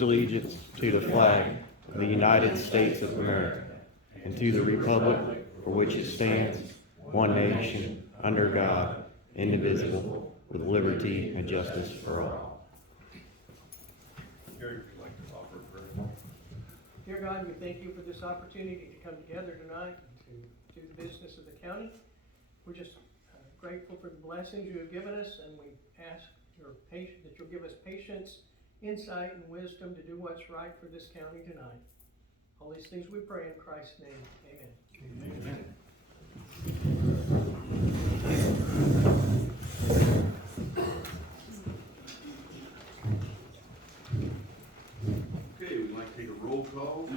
pledge allegiance to the flag of the United States of America and to the republic for which it stands, one nation, under God, indivisible, with liberty and justice for all. Gary, would you like to offer a prayer? Dear God, we thank you for this opportunity to come together tonight to do the business of the county. We're just grateful for the blessings you have given us, and we ask that you'll give us patience, insight, and wisdom to do what's right for this county tonight. All these things we pray in Christ's name. Amen. Amen. Okay, we'd like to take a roll call.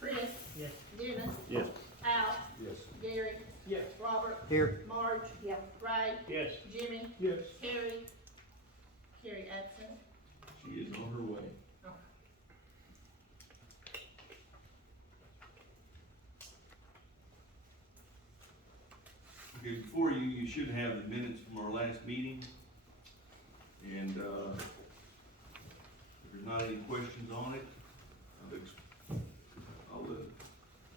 Chris. Yes. Dennis. Yes. Al. Yes. Gary. Yes. Robert. Here. Marge. Yes. Ray. Yes. Jimmy. Yes. Carrie. Carrie absent. She is on her way. Okay, before you should have the minutes from our last meeting. And, if there's not any questions on it, I'll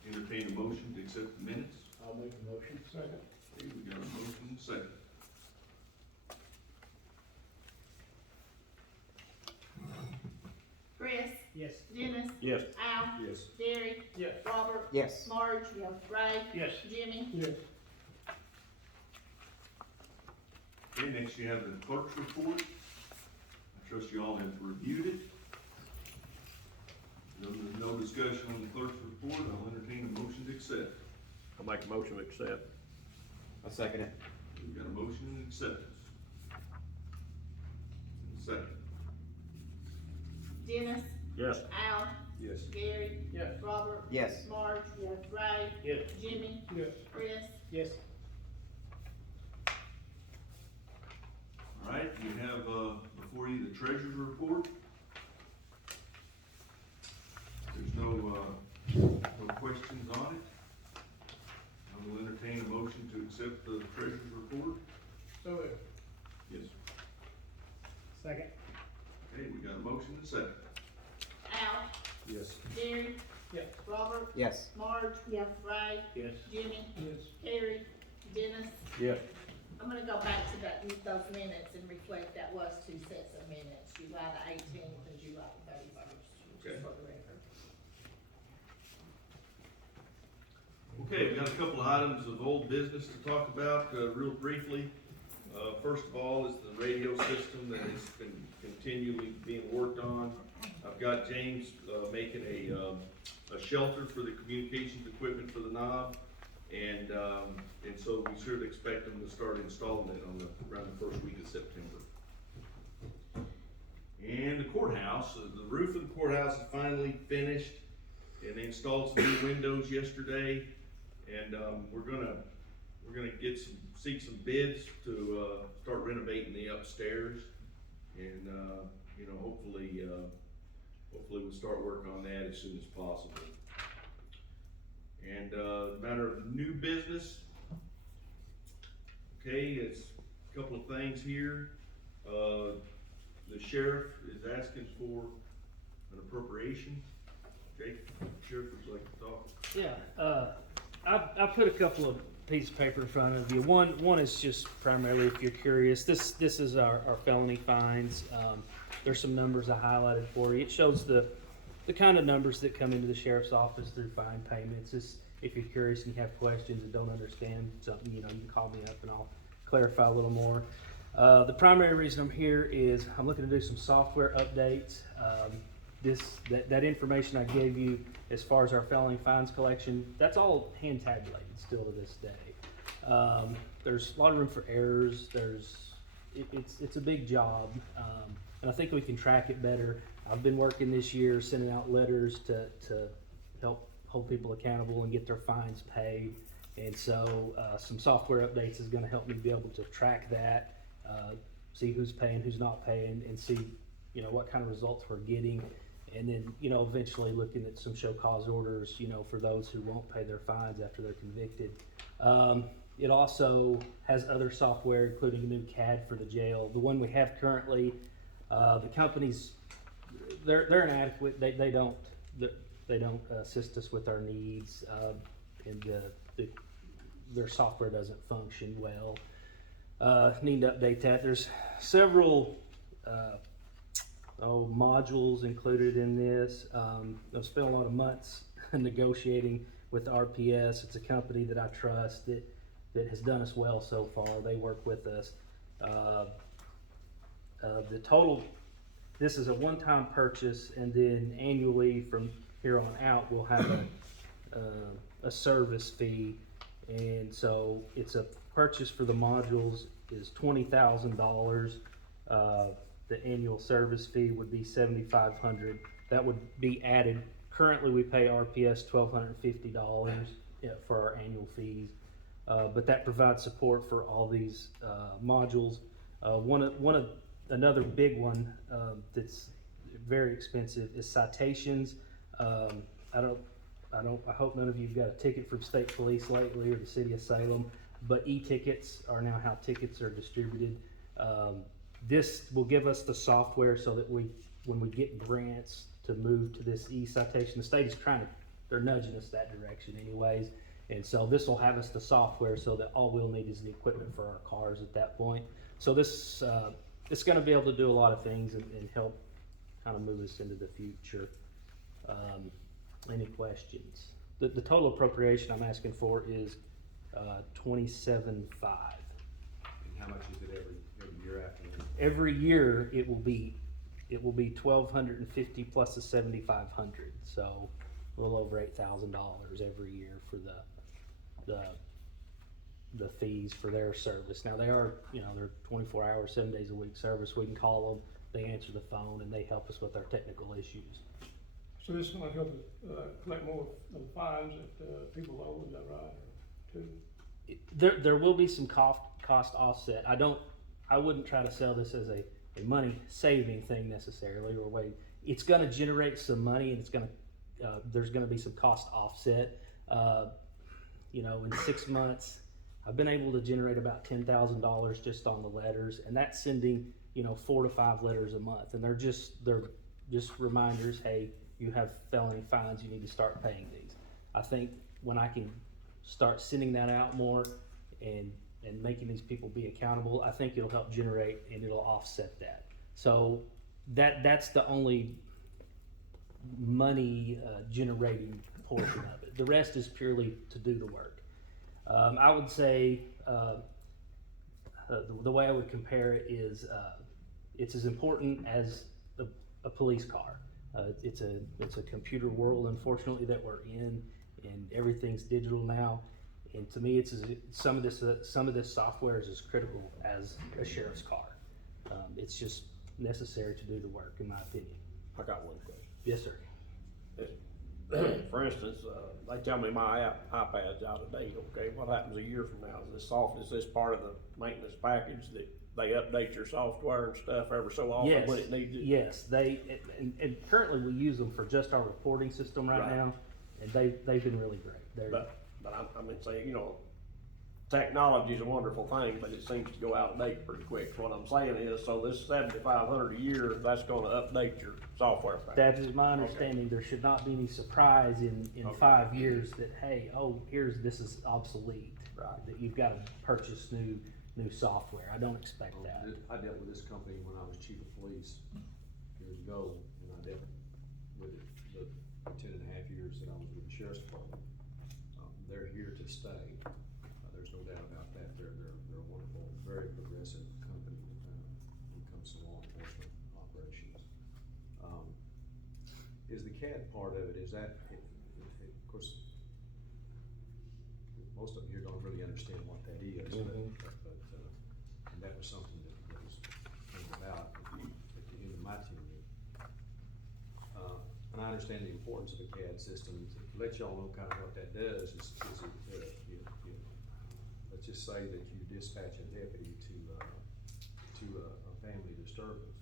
entertain a motion to accept the minutes. I'll make a motion. Second. Okay, we got a motion and a second. Chris. Yes. Dennis. Yes. Al. Yes. Gary. Yes. Robert. Yes. Marge. Yes. Ray. Yes. Jimmy. Yes. Okay, next you have the clerk's report. I trust you all have reviewed it. There's no discussion on the clerk's report. I'll entertain a motion to accept. I'll make a motion to accept. I'll second it. We've got a motion and acceptance. Second. Dennis. Yes. Al. Yes. Gary. Yes. Robert. Yes. Marge. Yes. Ray. Yes. Jimmy. Yes. Chris. Yes. All right, you have, before you the treasurer's report. There's no questions on it. I will entertain a motion to accept the treasurer's report. So moved. Yes. Second. Okay, we got a motion and a second. Al. Yes. Gary. Yes. Robert. Yes. Marge. Yes. Ray. Yes. Jimmy. Yes. Carrie. Dennis. Yes. I'm gonna go back to those minutes and reflect that was two sets of minutes, July the 18th and July the 31st, Okay. just for the record. Okay, we got a couple of items of old business to talk about, real briefly. First of all is the radio system that has been continually being worked on. I've got James, making a shelter for the communications equipment for the knob. And so we should expect them to start installing it around the first week of September. And the courthouse, the roof of the courthouse is finally finished, and they installed some new windows yesterday. And we're gonna seek some bids to start renovating the upstairs, and hopefully we'll start working on that as soon as possible. And matter of new business. Okay, it's a couple of things here. The sheriff is asking for an appropriation. Okay, sheriff, would you like to talk? Yeah, I put a couple of pieces of paper in front of you. One is just primarily if you're curious. This is our felony fines. There's some numbers I highlighted for you. It shows the kind of numbers that come into the sheriff's office through fine payments. If you're curious and you have questions and don't understand something, you can call me up and I'll clarify a little more. The primary reason I'm here is I'm looking to do some software updates. That information I gave you as far as our felony fines collection, that's all hand tabulated still to this day. There's a lot of room for errors. It's a big job, and I think we can track it better. I've been working this year sending out letters to help hold people accountable and get their fines paid. And so some software updates is going to help me be able to track that, see who's paying, who's not paying, and see what kind of results we're getting. And then eventually looking at some show cause orders for those who won't pay their fines after they're convicted. It also has other software, including a new CAD for the jail. The one we have currently, the companies, they're inadequate. They don't assist us with our needs, and their software doesn't function well. Need to update that. There's several modules included in this. I've spent a lot of months negotiating with RPS. It's a company that I trust that has done us well so far. They work with us. The total, this is a one-time purchase, and then annually from here on out, we'll have a service fee. And so it's a purchase for the modules is $20,000. The annual service fee would be $7,500. That would be added. Currently, we pay RPS $1,250 for our annual fees, but that provides support for all these modules. Another big one that's very expensive is citations. I hope none of you've got a ticket from state police lately or the city of Salem, but e-tickets are now how tickets are distributed. This will give us the software so that when we get grants to move to this e-citation, the state is they're nudging us that direction anyways. And so this will have us the software so that all we'll need is the equipment for our cars at that point. So this, it's gonna be able to do a lot of things and help kind of move us into the future. Any questions? The total appropriation I'm asking for is $27,500. And how much is it every year after that? Every year it will be $1,250 plus the $7,500, so a little over $8,000 every year for the fees for their service. Now they are, they're 24 hours, 7 days a week service. We can call them, they answer the phone, and they help us with our technical issues. So this is gonna help collect more of the fines that people owe, is that right, or too? There will be some cost offset. I wouldn't try to sell this as a money saving thing necessarily, or way. It's gonna generate some money, and there's gonna be some cost offset. In 6 months, I've been able to generate about $10,000 just on the letters, and that's sending 4 to 5 letters a month, and they're just reminders. Hey, you have felony fines, you need to start paying these. I think when I can start sending that out more and making these people be accountable, I think it'll help generate and it'll offset that. So that's the only money generating portion of it. The rest is purely to do the work. I would say the way I would compare it is it's as important as a police car. It's a computer world, unfortunately, that we're in, and everything's digital now. And to me, some of this software is as critical as a sheriff's car. It's just necessary to do the work, in my opinion. I got one question. Yes, sir. For instance, they tell me my iPad's out of date, okay? What happens a year from now? Is this part of the maintenance package that they update your software and stuff every so often Yes, when it needs it? yes. And currently we use them for just our reporting system right now, and they've been really great. But I'm saying, technology is a wonderful thing, but it seems to go out of date pretty quick. What I'm saying is, so this $7,500 a year, that's gonna update your software package. That is my understanding. There should not be any surprise in 5 years that, hey, this is obsolete. Right. That you've got to purchase new software. I don't expect that. I dealt with this company when I was chief of police years ago, and I dealt with it the 10.5 years that I was with the sheriff's department. They're here to stay. There's no doubt about that. They're a wonderful, very progressive company when it comes to law enforcement operations. Is the CAD part of it, of course, most of them here don't really understand what that is, but and that was something that was came about at the end of my tenure. And I understand the importance of a CAD system. To let y'all know kind of what that does is let's just say that you dispatch a deputy to a family disturbance.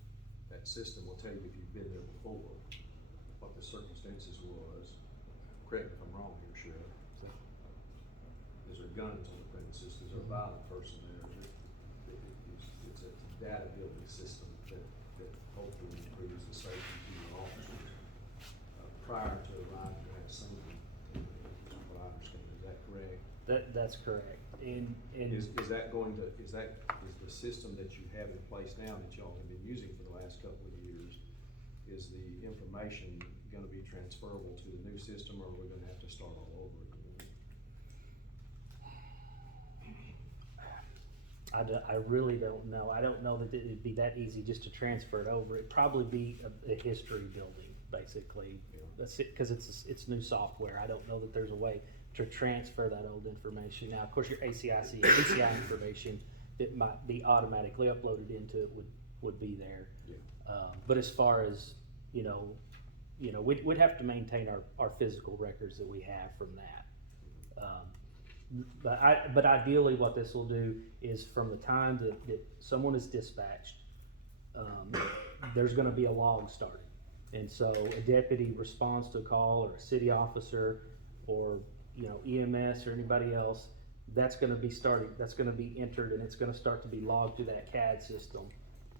That system will tell you if you've been there before, what the circumstances was. Correct me if I'm wrong here, Sheriff. Is there guns on the premises, is there a violent person there? It's a data building system that hopefully improves the safety to your officers. Prior to arriving at that scene, is what I understand, is that correct? That's correct. And Is that going to, is the system that you have in place now that y'all have been using for the last couple of years, is the information gonna be transferable to the new system, or we're gonna have to start all over again? I really don't know. I don't know that it'd be that easy just to transfer it over. It'd probably be a history building, basically. That's it, cause it's new software. I don't know that there's a way to transfer that old information. Now, of course, your ACI information that might be automatically uploaded into it would be there. Yeah. But as far as, we'd have to maintain our physical records that we have from that. But ideally what this will do is from the time that someone is dispatched, there's gonna be a log started. And so a deputy responds to a call, or a city officer, or, EMS or anybody else, that's gonna be started, that's gonna be entered, and it's gonna start to be logged through that CAD system.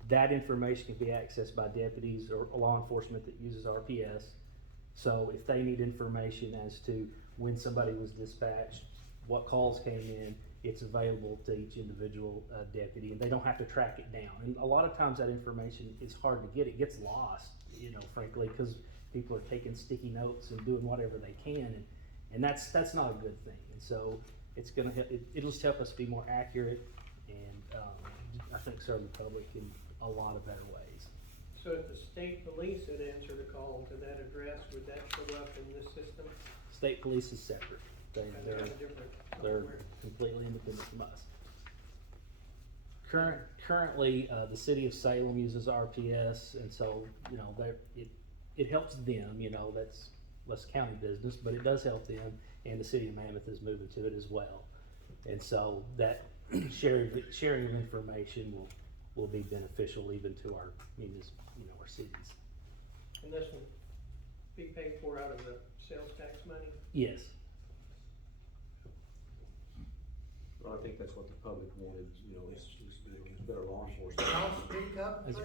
That information can be accessed by deputies or law enforcement that uses RPS. So if they need information as to when somebody was dispatched, what calls came in, it's available to each individual deputy, and they don't have to track it down. And a lot of times that information is hard to get. It gets lost, frankly, because people are taking sticky notes and doing whatever they can, and that's not a good thing. And so it's gonna it'll just help us be more accurate, and I think serve the public in a lot of better ways. So if the state police had answered a call to that address, would that show up in this system? State police is separate. They They're have a different They're software. completely independent from us. Currently, the city of Salem uses RPS, and so, it helps them, that's less county business, but it does help them, and the city of Mammoth is moving to it as well. And so that sharing of information will be beneficial even to our our cities. And this will be paid for out of the sales tax money? Yes. Well, I think that's what the public wanted, is better law enforcement. Y'all speak up, please.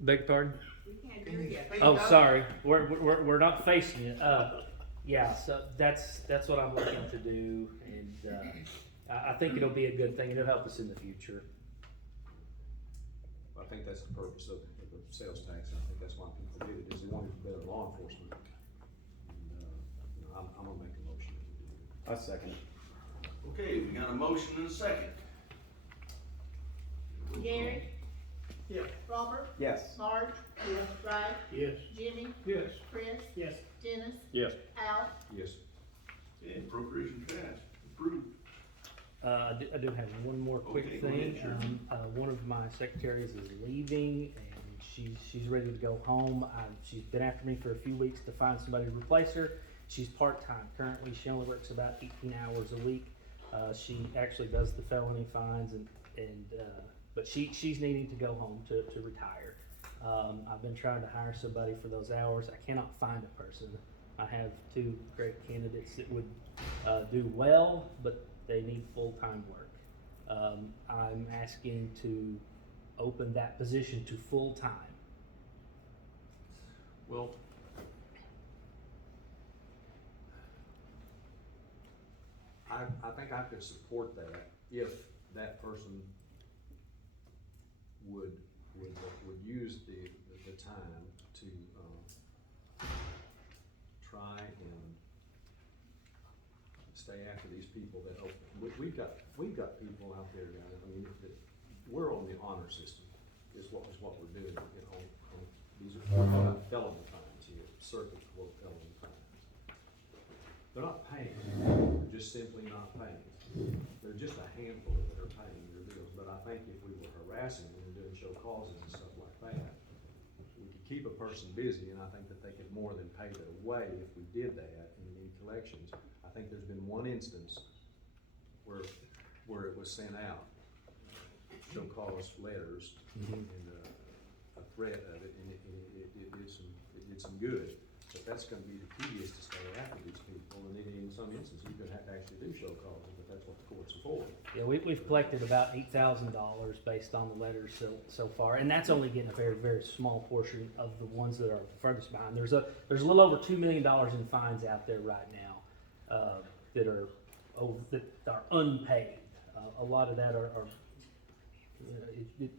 Beg your pardon? We can't Can hear you you. speak Oh, up? sorry, we're not facing it. Yeah, so that's what I'm looking to do, and I think it'll be a good thing, and it'll help us in the future. I think that's the purpose of the sales tax, and I think that's why people did it, is they wanted better law enforcement. And, I'm gonna make a motion that we do it. I second it. Okay, we got a motion and a second. Gary, Yeah. Robert, Yes. Marge, Ray, Yes. Jimmy, Yes. Chris, Yes. Dennis, Yes. Al. Yes. Okay, appropriation passed, approved. I do have one more quick Okay, go thing. ahead, sure. One of my secretaries is leaving, and she's ready to go home. She's been after me for a few weeks to find somebody to replace her. She's part-time currently. She only works about 18 hours a week. She actually does the felony fines, but she's needing to go home to retire. I've been trying to hire somebody for those hours. I cannot find a person. I have two great candidates that would do well, but they need full-time work. I'm asking to open that position to full-time. Well, I think I could support that if that person would use the time to, try and stay after these people that, we've got people out there, guys, that we're on the honor system, is what we're doing, these are, we're talking about felony fines here, circuit court felony fines. They're not paying, they're just simply not paying. There's just a handful that are paying their bills, but I think if we were harassing them and doing show causes and stuff like that, we could keep a person busy, and I think that they could more than pay their way if we did that in collections. I think there's been one instance where it was sent out, show cause letters, and a threat of it, and it did some good. but that's gonna be the key, is to stay after these people, and then in some instances, you're gonna have to actually do show causes, but that's what the courts are for. Yeah, we've collected about $8,000 based on the letters so far, and that's only getting a very, very small portion of the ones that are furthest behind. There's a little over $2 million in fines out there right now, that are unpaid. A lot of that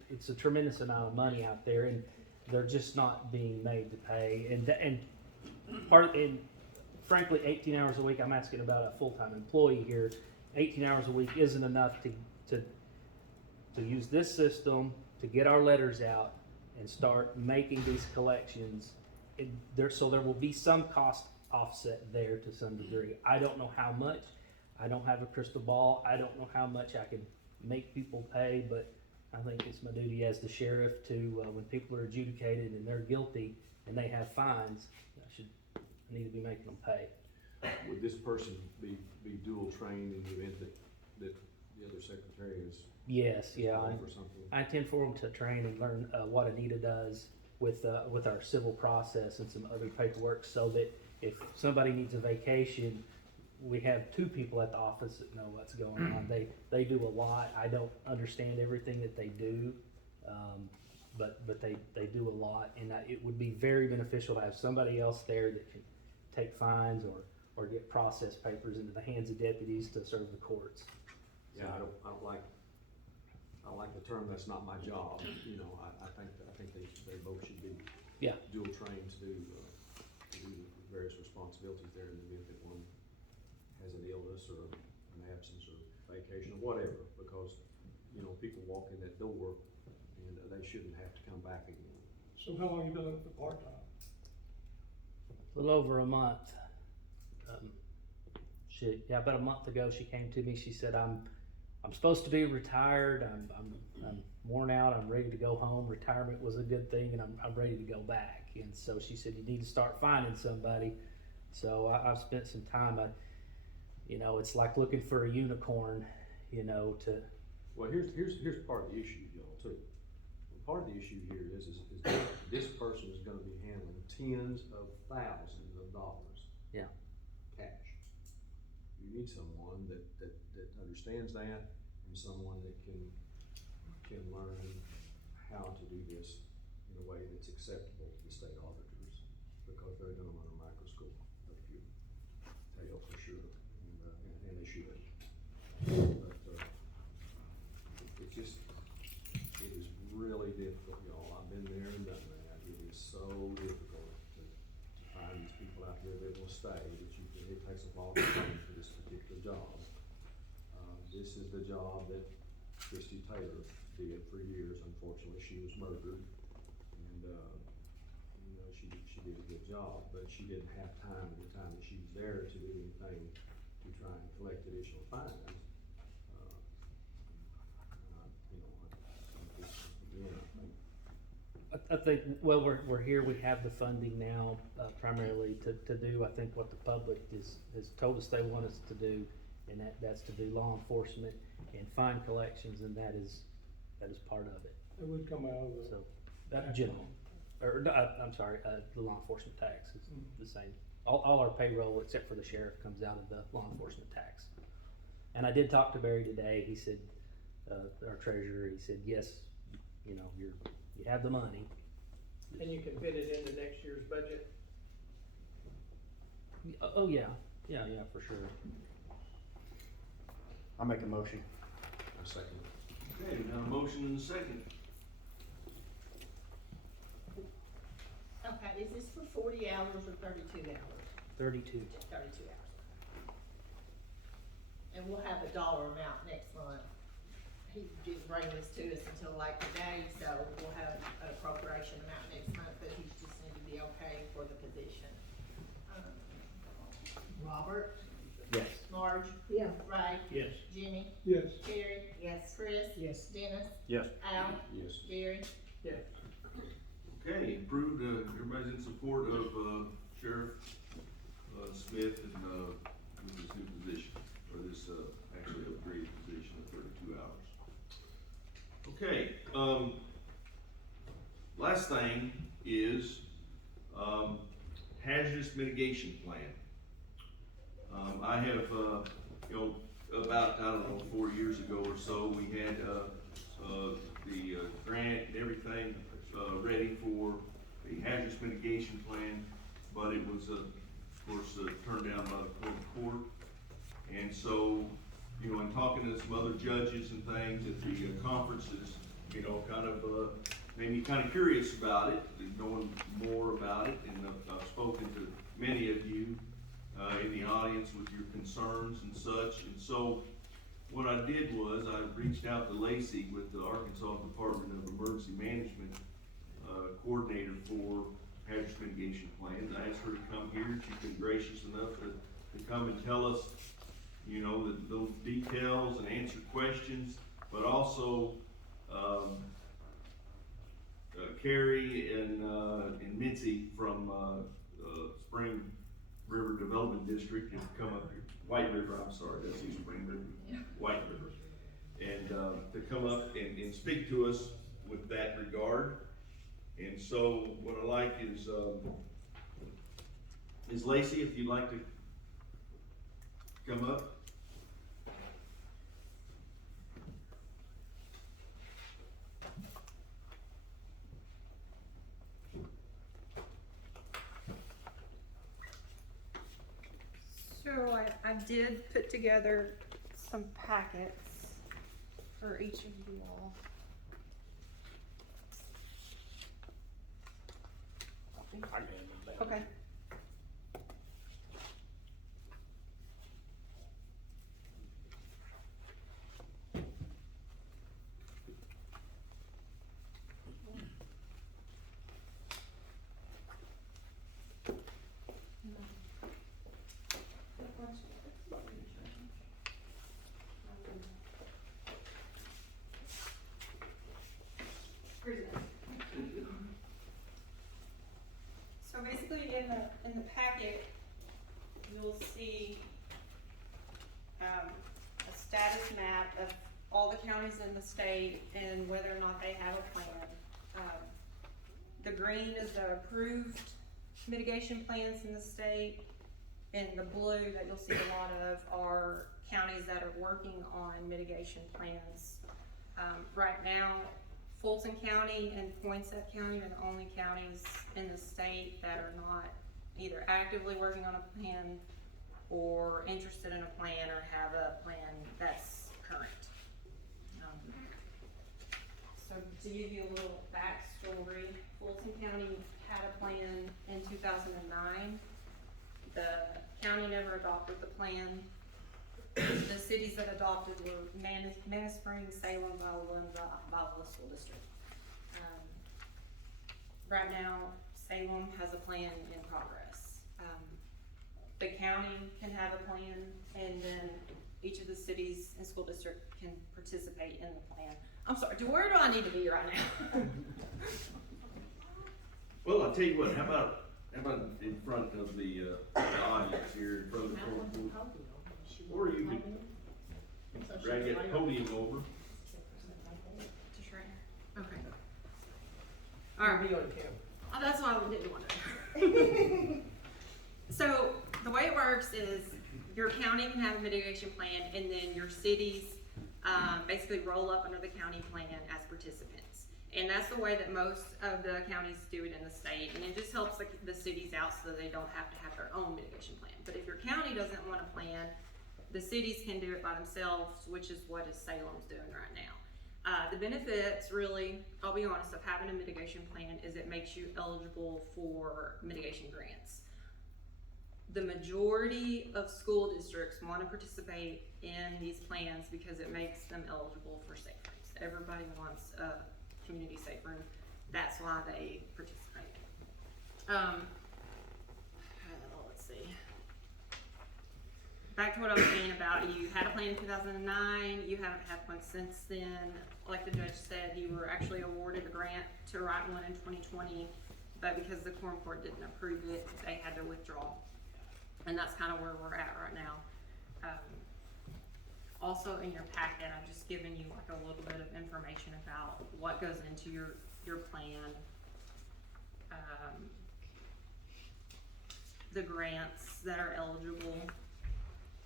it's a tremendous amount of money out there, and they're just not being made to pay. And frankly, 18 hours a week, I'm asking about a full-time employee here. 18 hours a week isn't enough to use this system to get our letters out and start making these collections. So there will be some cost offset there to some degree. I don't know how much. I don't have a crystal ball. I don't know how much I could make people pay, but I think it's my duty as the sheriff to, when people are adjudicated and they're guilty and they have fines, I need to be making them pay. Would this person be dual trained in the event that the other secretary is? Yes, yeah. off or something? I intend for them to train and learn what Anita does with our civil process and some other paperwork, so that if somebody needs a vacation, we have two people at the office that know what's going on. They do a lot. I don't understand everything that they do, but they do a lot, and it would be very beneficial to have somebody else there that can take fines or get process papers into the hands of deputies to serve the courts. Yeah, I don't like the term, that's not my job, you know, I think they both should be Yeah. dual trained to do various responsibilities there in the event that one has an illness or an absence or vacation or whatever, because, you know, people walk in that door and they shouldn't have to come back again. So how long you been looking for part-time? A little over a month. About a month ago, she came to me. She said, "I'm supposed to be retired. I'm worn out. I'm ready to go home. Retirement was a good thing, and I'm ready to go back." And so she said, "You need to start finding somebody." So I've spent some time. It's like looking for a unicorn. Well, here's part of the issue, y'all, too. Part of the issue here is that this person is gonna be handling tens of thousands of dollars. Yeah. Cash. You need someone that understands that, and someone that can learn how to do this in a way that's acceptable to the state auditors, because they're gonna run a microscope of your tail for sure, and they should. But, it is really difficult, y'all. I've been there and done that. It is so difficult to find these people out here that will stay, it takes a lot of time for this particular job. This is the job that Christy Taylor did for years. Unfortunately, she was murdered, and, she did a good job, but she didn't have time at the time that she was there to do anything to try and collect additional fines. I think, well, we're here, we have the funding now, primarily to do, I think, what the public has told us they want us to do, and that's to do law enforcement and fine collections, and that is part of it. It would come out of the. So, that general, or, no, I'm sorry, the law enforcement tax is the same. All our payroll, except for the sheriff, comes out of the law enforcement tax. And I did talk to Barry today. He said, our treasurer, he said, yes, you have the money. And you can fit it into next year's budget. Oh, yeah, for sure. I'll make a motion. A second. Okay, we have a motion and a second. Okay, is this for 40 hours or 32 hours? 32. 32 hours. And we'll have a dollar amount next month. He didn't bring this to us until like today, so we'll have an appropriation amount next month, but he just need to be okay for the position. Robert? Yes. Marge? Yeah. Ray? Yes. Jimmy? Yes. Terry? Yes. Chris? Yes. Dennis? Yes. Al? Yes. Gary? Yeah. Okay, approved, everybody's in support of, Sheriff, Smith and, with this new position, or this, actually upgraded position of 32 hours. Okay, last thing is, hazardous mitigation plan. I have, about, 4 years ago or so, we had, the grant and everything, ready for the hazardous mitigation plan, but it was, of course, turned down by the court. And so, in talking to some other judges and things at the conferences, kind of, made me kind of curious about it, knowing more about it, and I've spoken to many of you, in the audience with your concerns and such, and so, what I did was, I reached out to Lacey with the Arkansas Department of Emergency Management, coordinator for hazardous mitigation plans. I asked her to come here, and she's been gracious enough to come and tell us, those details and answer questions, but also, Carrie and Mitzi from, Spring River Development District have come up here, White River, I'm sorry, that's the Spring River, Yeah. White River. And, to come up and speak to us with that regard. And so what I like is Lacey, if you'd like to come up. So I did put together some packets for each of you all. I gave them that. Okay. So basically in the packet, you'll see a status map of all the counties in the state and whether or not they have a plan. The green is the approved mitigation plans in the state, and the blue that you'll see a lot of are counties that are working on mitigation plans. Right now, Fulton County and Poinsett County are the only counties in the state that are not either actively working on a plan or interested in a plan or have a plan that's current. So to give you a little backstory, Fulton County had a plan in 2009. The county never adopted the plan. The cities that adopted were Manus Springs, Salem, Valhalla, and Valhalla School District. Right now, Salem has a plan in progress. The county can have a plan, and then each of the cities and school district can participate in the plan. I'm sorry, where do I need to be right now? Well, I'll tell you what, how about in front of the audience here, in front of the court? Or you could drag that podium over. Just right here. Okay. All right. Be on camera. Oh, that's why I didn't want to. So the way it works is your county can have a mitigation plan, and then your cities basically roll up under the county plan as participants. And that's the way that most of the counties do it in the state, and it just helps the cities out so that they don't have to have their own mitigation plan. But if your county doesn't want a plan, the cities can do it by themselves, which is what Salem's doing right now. The benefits, really, I'll be honest, of having a mitigation plan is it makes you eligible for mitigation grants. The majority of school districts want to participate in these plans because it makes them eligible for safe rooms. Everybody wants a community safe room. That's why they participate. Let's see. Back to what I was saying about you had a plan in 2009, you haven't had one since then. Like the judge said, you were actually awarded a grant to write one in 2020, but because the Quorum Court didn't approve it, they had to withdraw. And that's kind of where we're at right now. Also in your packet, I've just given you like a little bit of information about what goes into your plan. the grants that are eligible,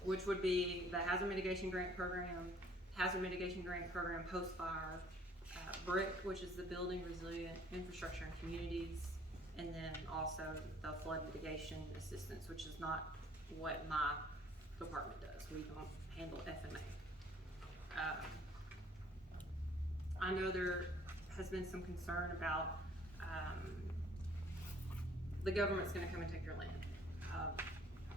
which would be the Hazard Mitigation Grant Program, Hazard Mitigation Grant Program post-fire, BRIC, which is the Building Resilient Infrastructure and Communities, and then also the Flood Mitigation Assistance, which is not what my department does. We don't handle FMA. I know there has been some concern about the government's gonna come and take your land,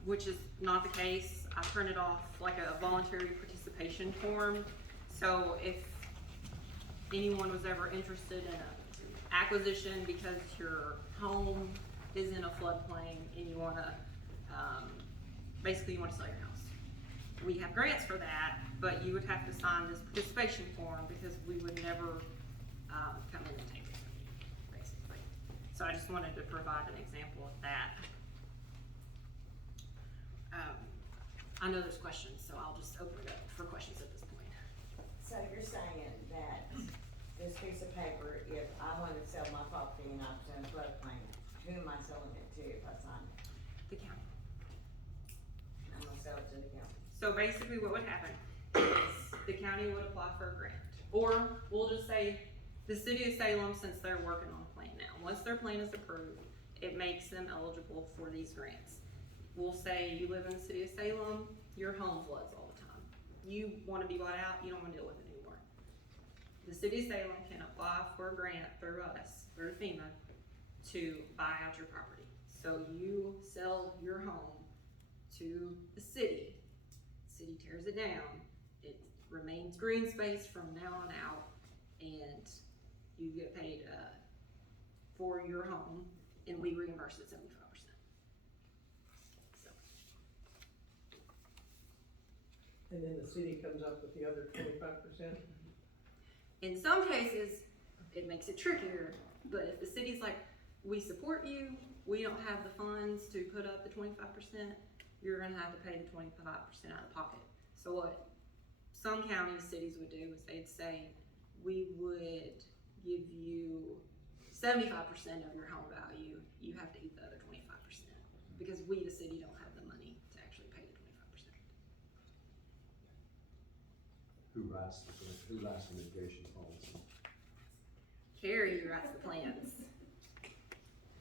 which is not the case. I printed off like a voluntary participation form, so if anyone was ever interested in an acquisition because your home is in a floodplain and you wanna, basically you wanna sell your house. We have grants for that, but you would have to sign this participation form because we would never, come in and take it from you, basically. So I just wanted to provide an example of that. I know there's questions, so I'll just open it up for questions at this point. So you're saying that this piece of paper, if I want to sell my property and I'm in a floodplain, who am I selling it to if I sign it? The county. I'm gonna sell it to the county. So basically what would happen is the county would apply for a grant. Or we'll just say the city of Salem, since they're working on a plan now, once their plan is approved, it makes them eligible for these grants. We'll say you live in the city of Salem, your home floods all the time. You wanna be bought out, you don't wanna deal with it anymore. The city of Salem can apply for a grant through us, through FEMA, to buy out your property. So you sell your home to the city. City tears it down, it remains green space from now on out, and you get paid, for your home, and we reimburse it 75%. So, And then the city comes up with the other 25%? in some cases, it makes it trickier, but if the city's like, we support you, we don't have the funds to put up the 25%, you're gonna have to pay the 25% out of pocket. So what some counties, cities would do is they'd say, we would give you 75% of your home value, you have to eat the other 25%. Because we, the city, don't have the money to actually pay the 25%. Who writes the mitigation policy? Carrie writes the plans.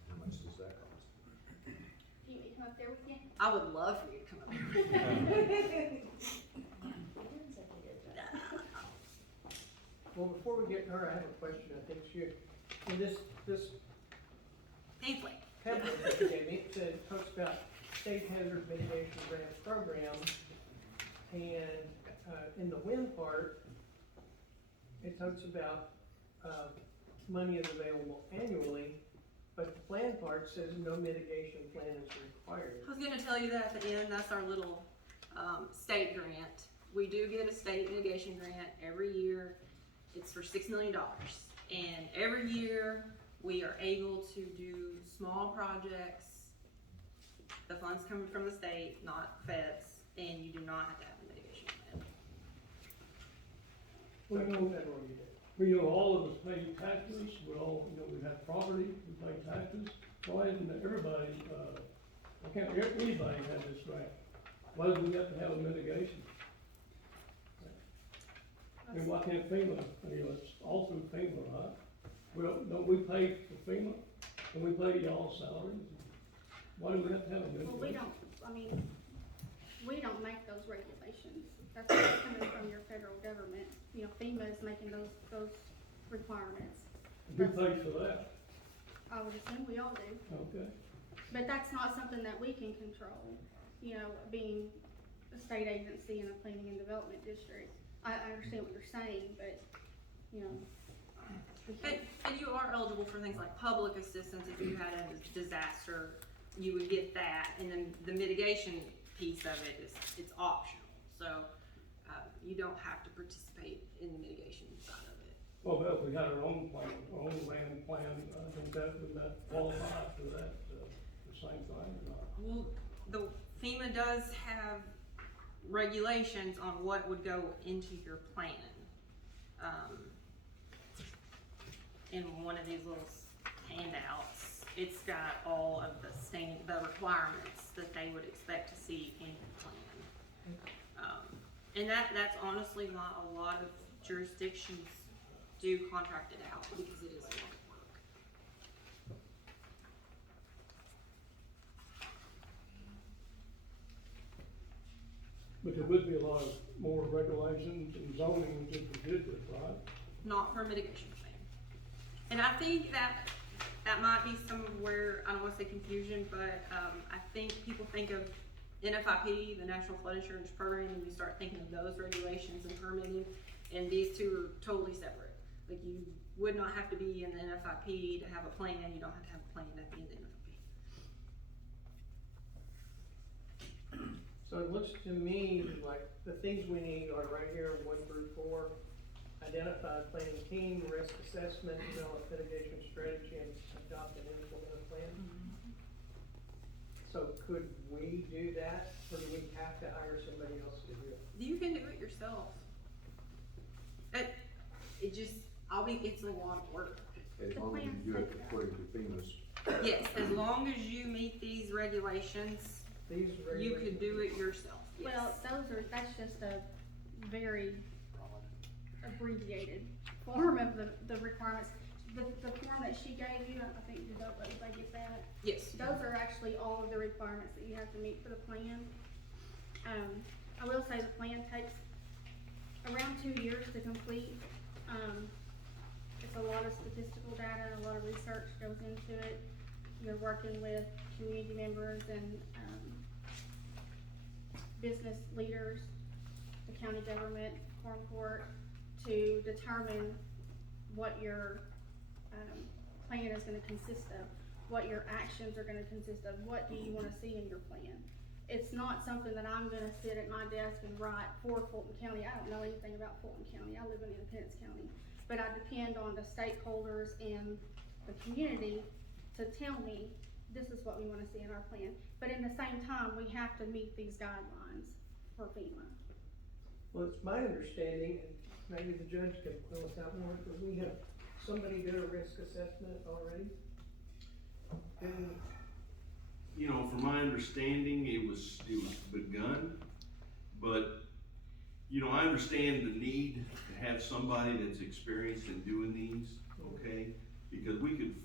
How much does that cost? Do you want me to come up there with you? I would love for you to come up here. Well, before we get to her, I have a question, I think she, in this Pamphlet. pamphlet that you gave me, it talks about state hazard mitigation grant program, and, in the wind part, it talks about, money is available annually, but the plan part says no mitigation plan is required. I was gonna tell you that at the end, that's our little, state grant. We do get a state mitigation grant every year. It's for $6 million. And every year, we are able to do small projects. The funds coming from the state, not feds, and you do not have to have a mitigation plan. Well, you know, Federal you do. we know all of us pay taxes, we all, you know, we have property, we pay taxes. Why isn't everybody, why can't anybody have this grant? Why do we have to have a mitigation? And why can't FEMA, you know, it's all through FEMA, right? Well, don't we pay for FEMA, and we pay y'all salaries? Why do we have to have a mitigation? Well, we don't make those regulations. That's what's coming from your federal government. You know, FEMA is making those requirements. Who pays for that? I would assume we all do. Okay. But that's not something that we can control, you know, being a state agency in a planning and development district. I understand what you're saying, but, you know. we can't- And you are eligible for things like public assistance. If you had a disaster, you would get that. And then the mitigation piece of it is, it's optional. So, you don't have to participate in the mitigation side of it. Well, but if we had our own plan, our own land plan, I think that would not qualify for that, the same thing or not? Well, the FEMA does have regulations on what would go into your plan. In one of these little handouts, it's got all of the requirements that they would expect to see in the plan. And that's honestly why a lot of jurisdictions do contract it out, because it is a lot of work. But there would be a lot of more regulations and zoning if we did this, right? Not for a mitigation plan. And I think that might be somewhere, I don't wanna say confusion, but, I think people think of NFIP, the National Flood Insurance Program, and you start thinking of those regulations and permitting, and these two are totally separate. Like, you would not have to be in the NFIP to have a plan, you don't have to have a plan at the end of the NFIP. So it looks to me like the things we need are right here, 1 through 4. Identify a planning team, risk assessment, develop mitigation strategy, and adopt and implement a plan. So could we do that, or do we have to hire somebody else to do it? You can do it yourself. It's a lot of work. As long as you do it according to FEMA's. Yes, as long as you meet these regulations, These you could do it yourself, yes. Well, that's just a very abbreviated form of the requirements. The form that she gave you, I think, did everybody get that? Yes. Those are actually all of the requirements that you have to meet for the plan. I will say the plan takes around 2 years to complete. It's a lot of statistical data, a lot of research goes into it. You're working with community members and, business leaders, the county government, Quorum Court, to determine what your, plan is gonna consist of, what your actions are gonna consist of, what do you wanna see in your plan. It's not something that I'm gonna sit at my desk and write for Fulton County. I don't know anything about Fulton County, I live in Independence County. But I depend on the stakeholders and the community to tell me, this is what we wanna see in our plan. But in the same time, we have to meet these guidelines for FEMA. Well, it's my understanding, and maybe the judge can fill us out more, but we have somebody did a risk assessment already. And You know, from my understanding, it was begun, but, you know, I understand the need to have somebody that's experienced in doing these, okay? Because we could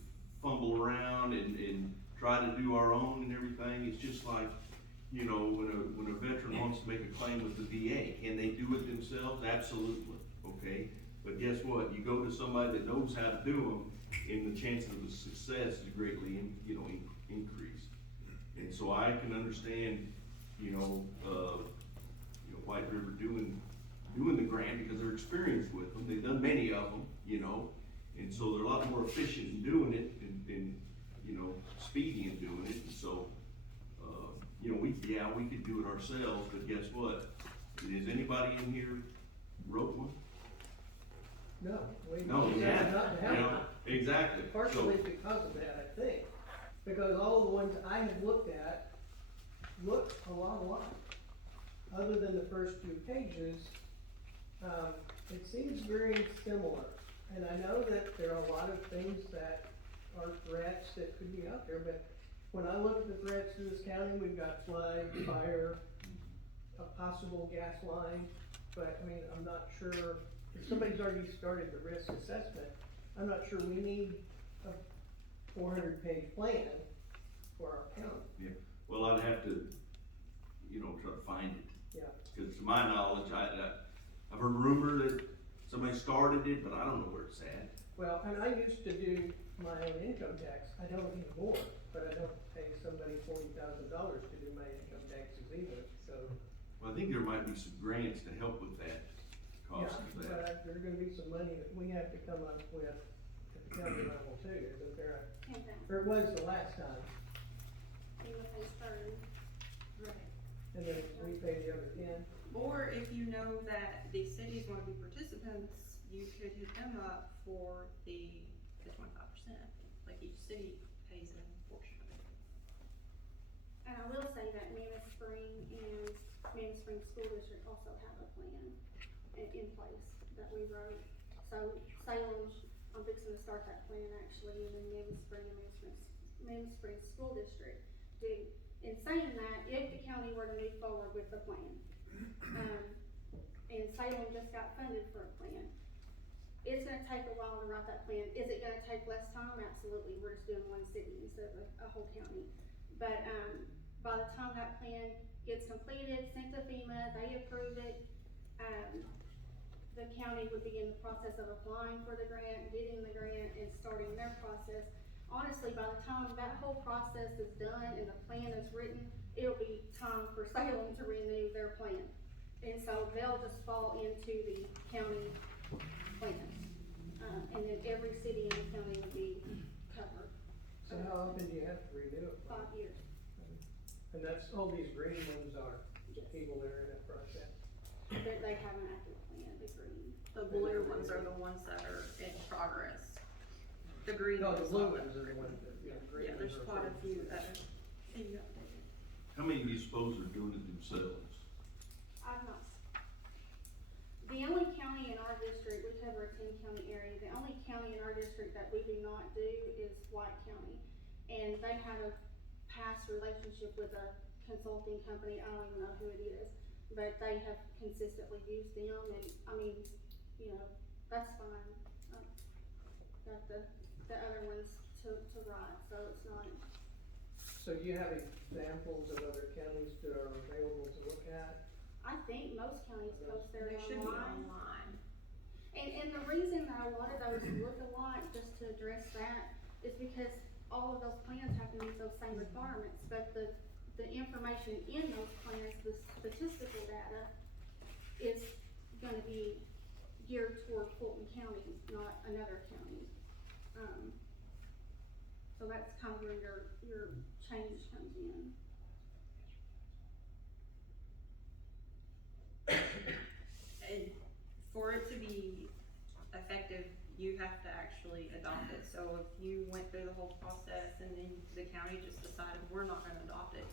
fumble around and try to do our own and everything. It's just like, you know, when a veteran wants to make a claim with the VA, can they do it themselves? Absolutely, okay? But guess what? You go to somebody that knows how to do them, and the chances of success is greatly, increased. And so I can understand, White River doing the grant because they're experienced with them. They've done many of them, and so they're a lot more efficient in doing it and speedy in doing it. And so, we could do it ourselves, but guess what? Is anybody in here wrote one? no, we No, decided not to have one. Exactly. Partially because of that, I think, because all the ones I have looked at look a lot alike. Other than the first 2 pages, it seems very similar. And I know that there are a lot of things that are threats that could be out there, but when I look at the threats to this county, we've got flood, fire, a possible gas line, but I mean, I'm not sure, if somebody's already started the risk assessment, I'm not sure we need a 400-page plan for our county. Yeah, well, I'd have to, try to find it. Yeah. Cause to my knowledge, I've heard rumor that somebody started it, but I don't know where it's at. Well, and I used to do my own income tax, I don't anymore, but I don't pay somebody $40,000 to do my income taxes either, so. Well, I think there might be some grants to help with that, cost of Yeah, that. but there's gonna be some money that we have to come up with at the county level too, isn't there? Or it was the last time, FEMA pays third. Right. and then we pay the other 10. Or if you know that the cities wanna be participants, you could hit them up for the 25%, like each city pays a portion of it. And I will say that Mammoth Spring and Mammoth Spring School District also have a plan in place that we wrote. So Salem's, I'm fixing to start that plan actually, and then Mammoth Spring and Mammoth Spring Mims Springs School District do. In saying that, if the county were to move forward with the plan, and Salem just got funded for a plan, it's gonna take a while to write that plan. Is it gonna take less time? Absolutely, we're just doing one city instead of a whole county. But, by the time that plan gets completed, sent to FEMA, they approve it, the county would begin the process of applying for the grant, getting the grant, and starting their process. Honestly, by the time that whole process is done and the plan is written, it'll be time for Salem to renew their plan. And so they'll just fall into the county plan. And then every city in the county would be covered. So how often do you have to renew it? 5 years. And that's, all these green ones are Yes. people that are in that process. They have an active plan, the green. The blue ones are the ones that are in progress. The green No, ones. the blue are- ones are the ones that, you know, green Yeah, ones there's are. quite a few that are being updated. How many do you suppose are doing it themselves? I've not. The only county in our district, we cover a 10-county area, the only county in our district that we do not do is White County. And they had a past relationship with a consulting company, I don't even know who it is, but they have consistently used them, and, I mean, you know, that's fine. Got the other ones to write, so it's not. So do you have examples of other counties that are available to look at? I think most counties post theirs They should be online. online. And the reason that a lot of those look alike, just to address that, is because all of those plans have to meet those same requirements, but the information in those plans, the statistical data, is gonna be geared toward Fulton County, not another county. So that's kind of where your change comes in. And for it to be effective, you have to actually adopt it. So if you went through the whole process and then the county just decided, we're not gonna adopt it,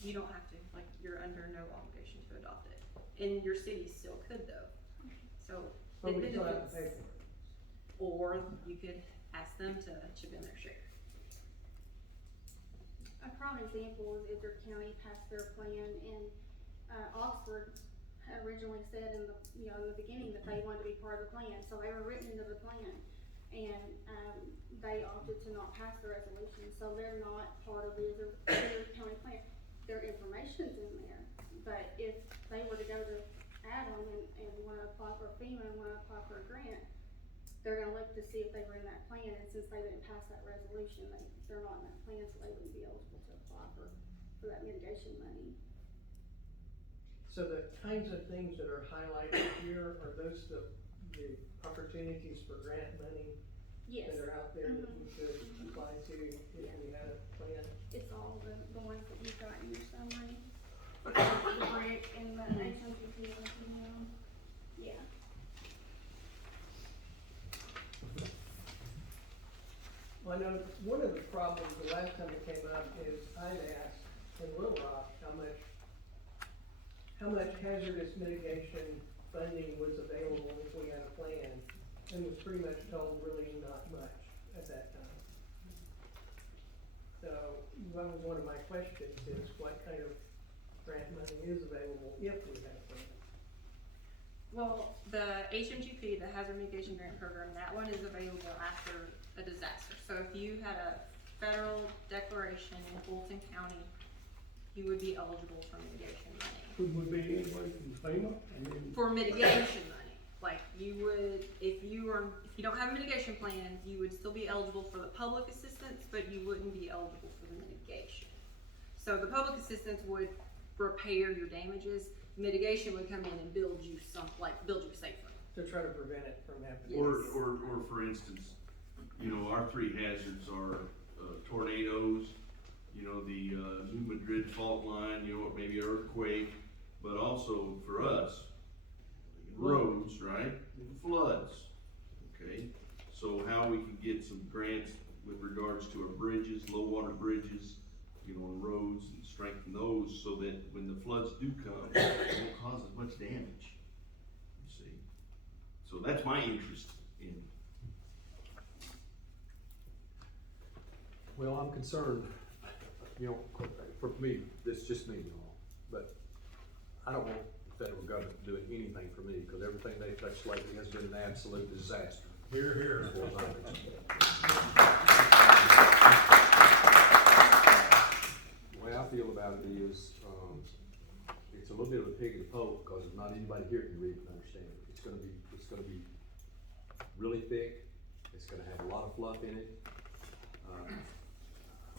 you don't have to, like, you're under no obligation to adopt it. And your city still could though, so. But it we still have to benefits. pay for it. Or you could ask them to chip in their share. A prime example is Edgar County passed their plan, and, Oxford had originally said in the, in the beginning that they wanted to be part of the plan, so they were written into the plan. And, they opted to not pass the resolution, so they're not part of the Edgar County plan. Their information's in there, but if they were to go to Adam and wanna apply for FEMA and wanna apply for a grant, they're gonna look to see if they were in that plan, and since they didn't pass that resolution, they're not in that plan, so they wouldn't be eligible to apply for that mitigation money. So the kinds of things that are highlighted here, are those the opportunities for grant money Yes, that are out there that we could apply to if we had a plan? it's all the ones that you've got in your summary. The brick and the HMPP, yeah. Well, I know one of the problems, the last time it came up, is I'd asked in Little Rock how much hazardous mitigation funding was available if we had a plan, and was pretty much told really not much at that time. So, that was one of my questions, is what kind of grant money is available if we had a plan? Well, the HMGP, the Hazard Mitigation Grant Program, that one is available after a disaster. So if you had a federal declaration in Fulton County, you would be eligible for mitigation money. Would be anybody from FEMA, I mean, For mitigation money, like you would, if you don't have a mitigation plan, you would still be eligible for the public assistance, but you wouldn't be eligible for the mitigation. So the public assistance would repair your damages, mitigation would come in and build you safer. To try to prevent it from happening? Yes. Or for instance, our three hazards are tornadoes, the New Madrid fault line, maybe earthquake, but also for us, roads, right? Floods, okay? So how we can get some grants with regards to our bridges, low water bridges, and roads, and strengthen those so that when the floods do come, it won't cause as much damage, you see? So that's my interest in. Well, I'm concerned, you know, for me, this is just me, y'all, but I don't want the federal government doing anything for me, because everything they've touched lately has been an absolute disaster. Here, here. As far as I'm concerned. The way I feel about it is, it's a little bit of a pig in the poke, because not anybody here can read and understand it. It's gonna be really thick, it's gonna have a lot of fluff in it.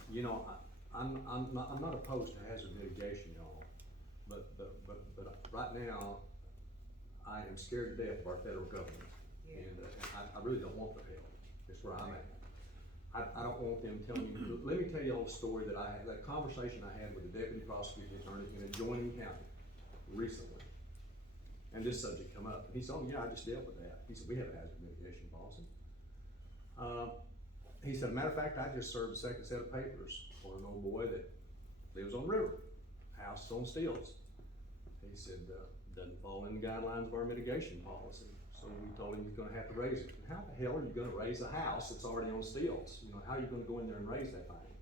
You know, I'm not opposed to hazard mitigation, y'all, but right now, I am scared to death of our federal government, and I really don't want their help. That's where I'm at. I don't want them telling me. Let me tell you all the story that conversation I had with the deputy prosecuting attorney in adjoining county recently, and this subject come up. He said, "Oh yeah, I just dealt with that." He said, "We have a hazard mitigation policy." He said, "Matter of fact, I just served a second set of papers for an old boy that lives on the river, house is on stilts." He said, "Doesn't fall in the guidelines of our mitigation policy." So we told him he's gonna have to raise it. And how the hell are you gonna raise a house that's already on stilts? You know, how are you gonna go in there and raise that thing?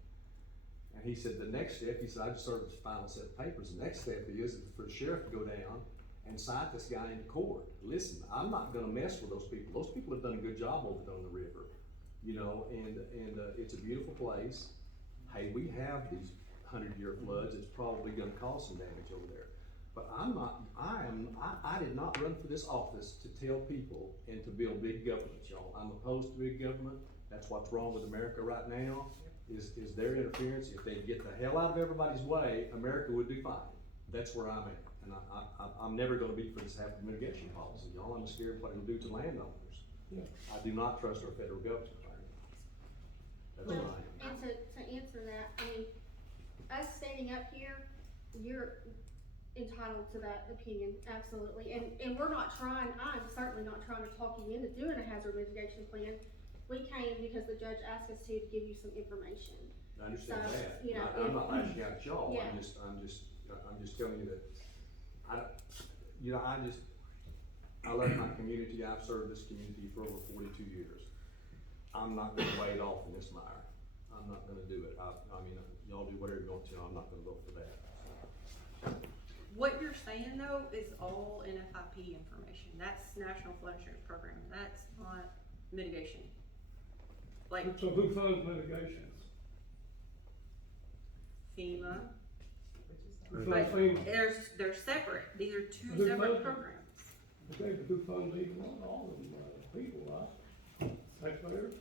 And he said, the next step, he said, "I just served the final set of papers. The next step is for the sheriff to go down and cite this guy into court. Listen, I'm not gonna mess with those people. Those people have done a good job over there on the river. You know, and it's a beautiful place. Hey, we have these 100-year floods. It's probably gonna cause some damage over there. But I did not run for this office to tell people and to build big governments, y'all. I'm opposed to big government. That's what's wrong with America right now, is their interference. If they get the hell out of everybody's way, America would do fine. That's where I'm at. And I'm never gonna be for this hazard mitigation policy, y'all. I'm scared of what it'll do to landowners. Yeah. I do not trust our federal government right now. That's Well, what I am. and to answer that, I mean, us standing up here, you're entitled to that opinion, absolutely, and we're not trying, I'm certainly not trying to talk you into doing a hazard mitigation plan. We came because the judge asked us to give you some information. I understand So, that. you know, I'm not lashing out at y'all. Yeah. I'm just telling you that, I love my community. I've served this community for over 42 years. I'm not gonna wade off in this mire. I'm not gonna do it. I mean, y'all do whatever you want to. I'm not gonna vote for that. What you're saying though is all NFIP information. That's National Flood Insurance Program. That's not mitigation. Like So who funds mitigations? FEMA. Who But funds FEMA? they're separate. These are two Who separate funds them? programs. Okay, but who funds each one? All of them, people, right? Taxpayers?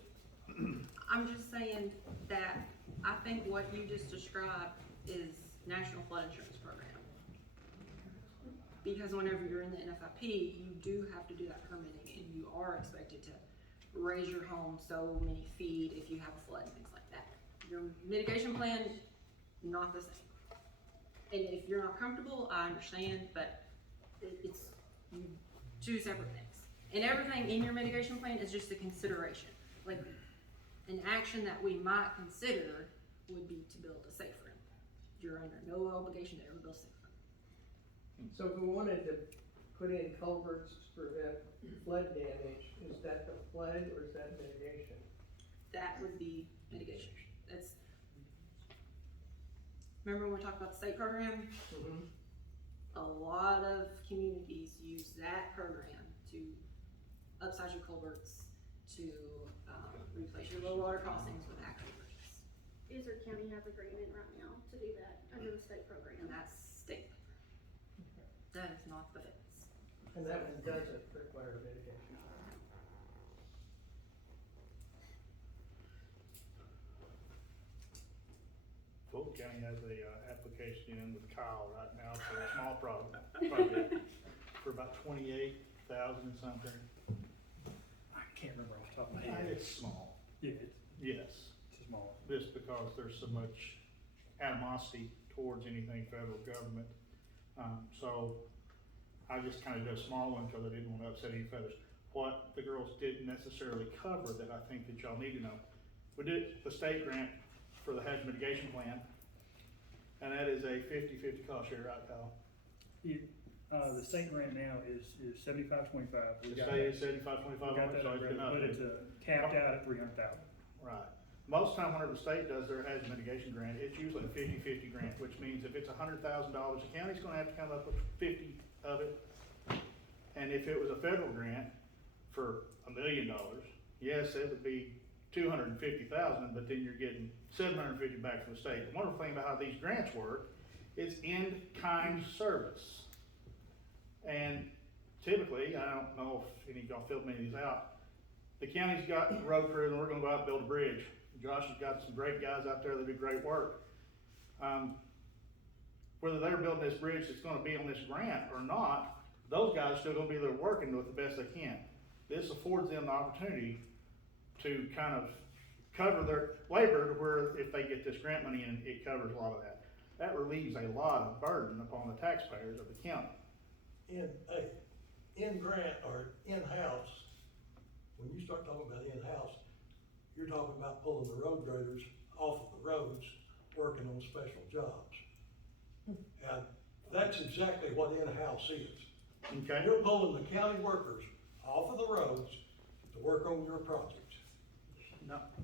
I'm just saying that I think what you just described is National Flood Insurance Program. Because whenever you're in the NFIP, you do have to do that permitting and you are expected to raise your home so many feet if you have a flood and things like that. Your mitigation plan, not the same. And if you're not comfortable, I understand, but it's two separate things. And everything in your mitigation plan is just a consideration. Like, an action that we might consider would be to build a safe room. You're under no obligation to ever build a safe room. So if we wanted to put in culverts to prevent flood damage, is that the flood or is that mitigation? That would be mitigation. That's, remember when we talked about the state program? Mm-hmm. A lot of communities use that program to upsize your culverts, to replace your low water crossings with actual bridges. Izzard County has agreement right now to do that under the state program. And that's state. That is not the feds. And that one doesn't require mitigation. Fulton County has a, application in with Kyle right now for a small project for about 28,000 something. I can't remember off the top of my head. It's small. Yeah, Yes, it's small. just because there's so much animosity towards anything federal government. So I just kind of did a small one because I didn't want to upset any feathers. What the girls didn't necessarily cover that I think that y'all need to know. We did the state grant for the hazard mitigation plan, and that is a 50-50 cost share, right, Kyle? The state grant now is 75-25. The state is 75-25 on it, so it's But it's capped out at 300,000. Right, most time whenever the state does their hazard mitigation grant, it's usually a 50-50 grant, which means if it's $100,000, the county's gonna have to come up with 50 of it. And if it was a federal grant for $1 million, yes, it would be 250,000, but then you're getting 750 back from the state. The wonderful thing about how these grants work is in-kind service. And typically, I don't know if any of y'all filled many of these out, the county's got a road crew and we're gonna go out and build a bridge. Josh has got some great guys out there that do great work. Whether they're building this bridge that's gonna be on this grant or not, those guys are still gonna be there working with the best they can. This affords them the opportunity to kind of cover their labor to where if they get this grant money in, it covers a lot of that. That relieves a lot of burden upon the taxpayers of the county. In grant or in-house, when you start talking about in-house, you're talking about pulling the road graders off of the roads, working on special jobs. And that's exactly what in-house is. Okay? You're pulling the county workers off of the roads to work on your projects.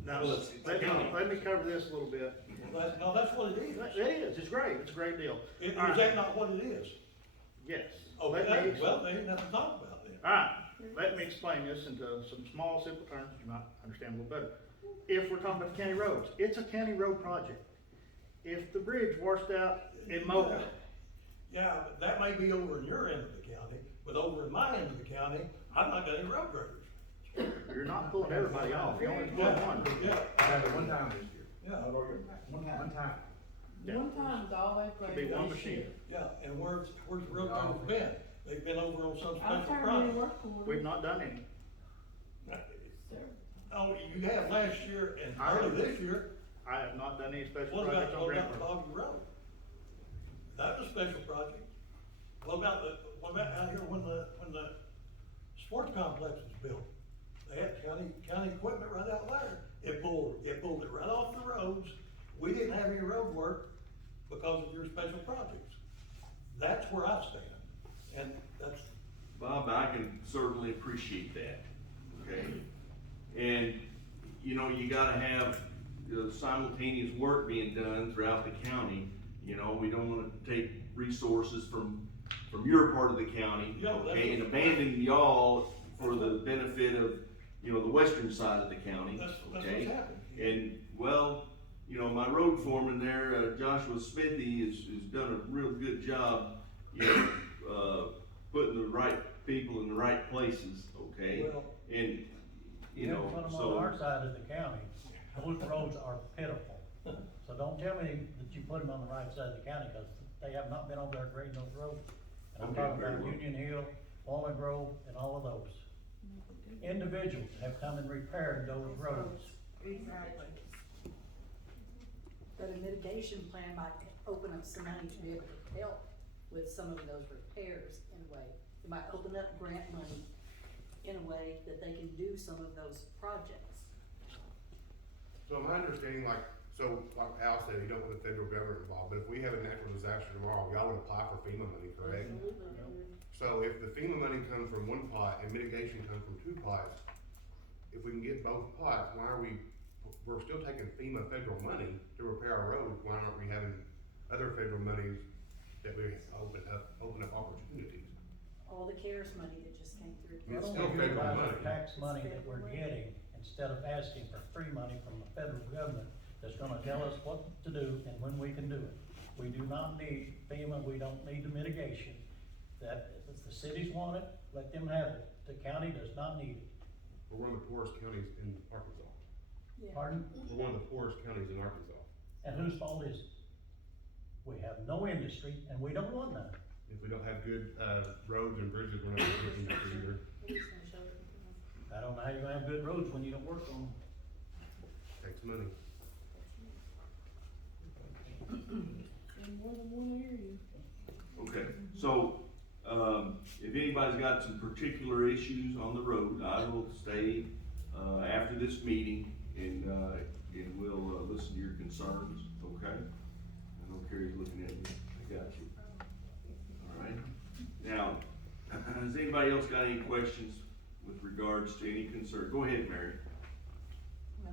Now, let me cover this a little bit. No, that's what it is. It is, it's great, it's a great deal. Is that not what it is? Yes. Okay, well, they ain't nothing to talk about then. Alright, let me explain this into some small, simple terms, you might understand a little better. If we're talking about the county roads, it's a county road project. If the bridge washed out in Mocha, Yeah, but that may be over in your end of the county, but over in my end of the county, I've not got any road graders. you're not pulling everybody off, you only pull one. Yeah. I had it one time this year. Yeah. One time. Yeah. One time is all they've Could be graded one this machine. year. Yeah, and where's the road graders been? They've been over on some I've special heard any project. work order. We've not done any. Oh, you have last year and I early have. this year. I have not done any special What projects about on grant work. Bobby Road? That was a special project. What about out here when the sports complex was built? They had county equipment right out there. It pulled it right off the roads. We didn't have any road work because of your special projects. That's where I stand, and that's. Bob, I can certainly appreciate that, okay? And, you know, you gotta have simultaneous work being done throughout the county. You know, we don't wanna take resources from your part of the county, Yeah, okay, and that's- abandon y'all for the benefit of, you know, the western side of the county, That's okay? what's happened. And, well, you know, my road foreman there, Joshua Smithy, has done a real good job, you know, putting the right people in the right places, okay? Well, And, you know, put them on so, our side of the county, those roads are pitiful. So don't tell me that you put them on the right side of the county, cause they have not been over there grading those roads. And I'm Okay, talking very about well. Union Hill, Walnut Grove, and all of those. Individuals have come and repaired those roads. Exactly. But a mitigation plan might open up some money to be able to help with some of those repairs in a way. It might open up grant money in a way that they can do some of those projects. So my understanding, like Al said, you don't want the federal government involved, but if we have a natural disaster tomorrow, y'all would apply for FEMA money, correct? So if the FEMA money comes from one pot and mitigation comes from two pots, if we can get both pots, we're still taking FEMA federal money to repair our roads, why aren't we having other federal monies that we open up opportunities? All the CARES money that just came through. It's Why still don't we federal utilize money. the tax money that we're getting, instead of asking for free money from the federal government that's gonna tell us what to do and when we can do it? We do not need FEMA, we don't need the mitigation. That, if the cities want it, let them have it. The county does not need it. We're one of the poorest counties in Arkansas. Yeah. Pardon? We're one of the poorest counties in Arkansas. And whose fault is it? We have no industry and we don't want none. If we don't have good, roads and bridges, we're not looking at either. I don't know how you're gonna have good roads when you don't work on them. Takes money. In more than one area. okay, so, if anybody's got some particular issues on the road, I will stay, after this meeting and we'll, listen to your concerns, okay? I know Carrie's looking at me, I got you. All right, now, has anybody else got any questions with regards to any concern? Go ahead, Mary. No.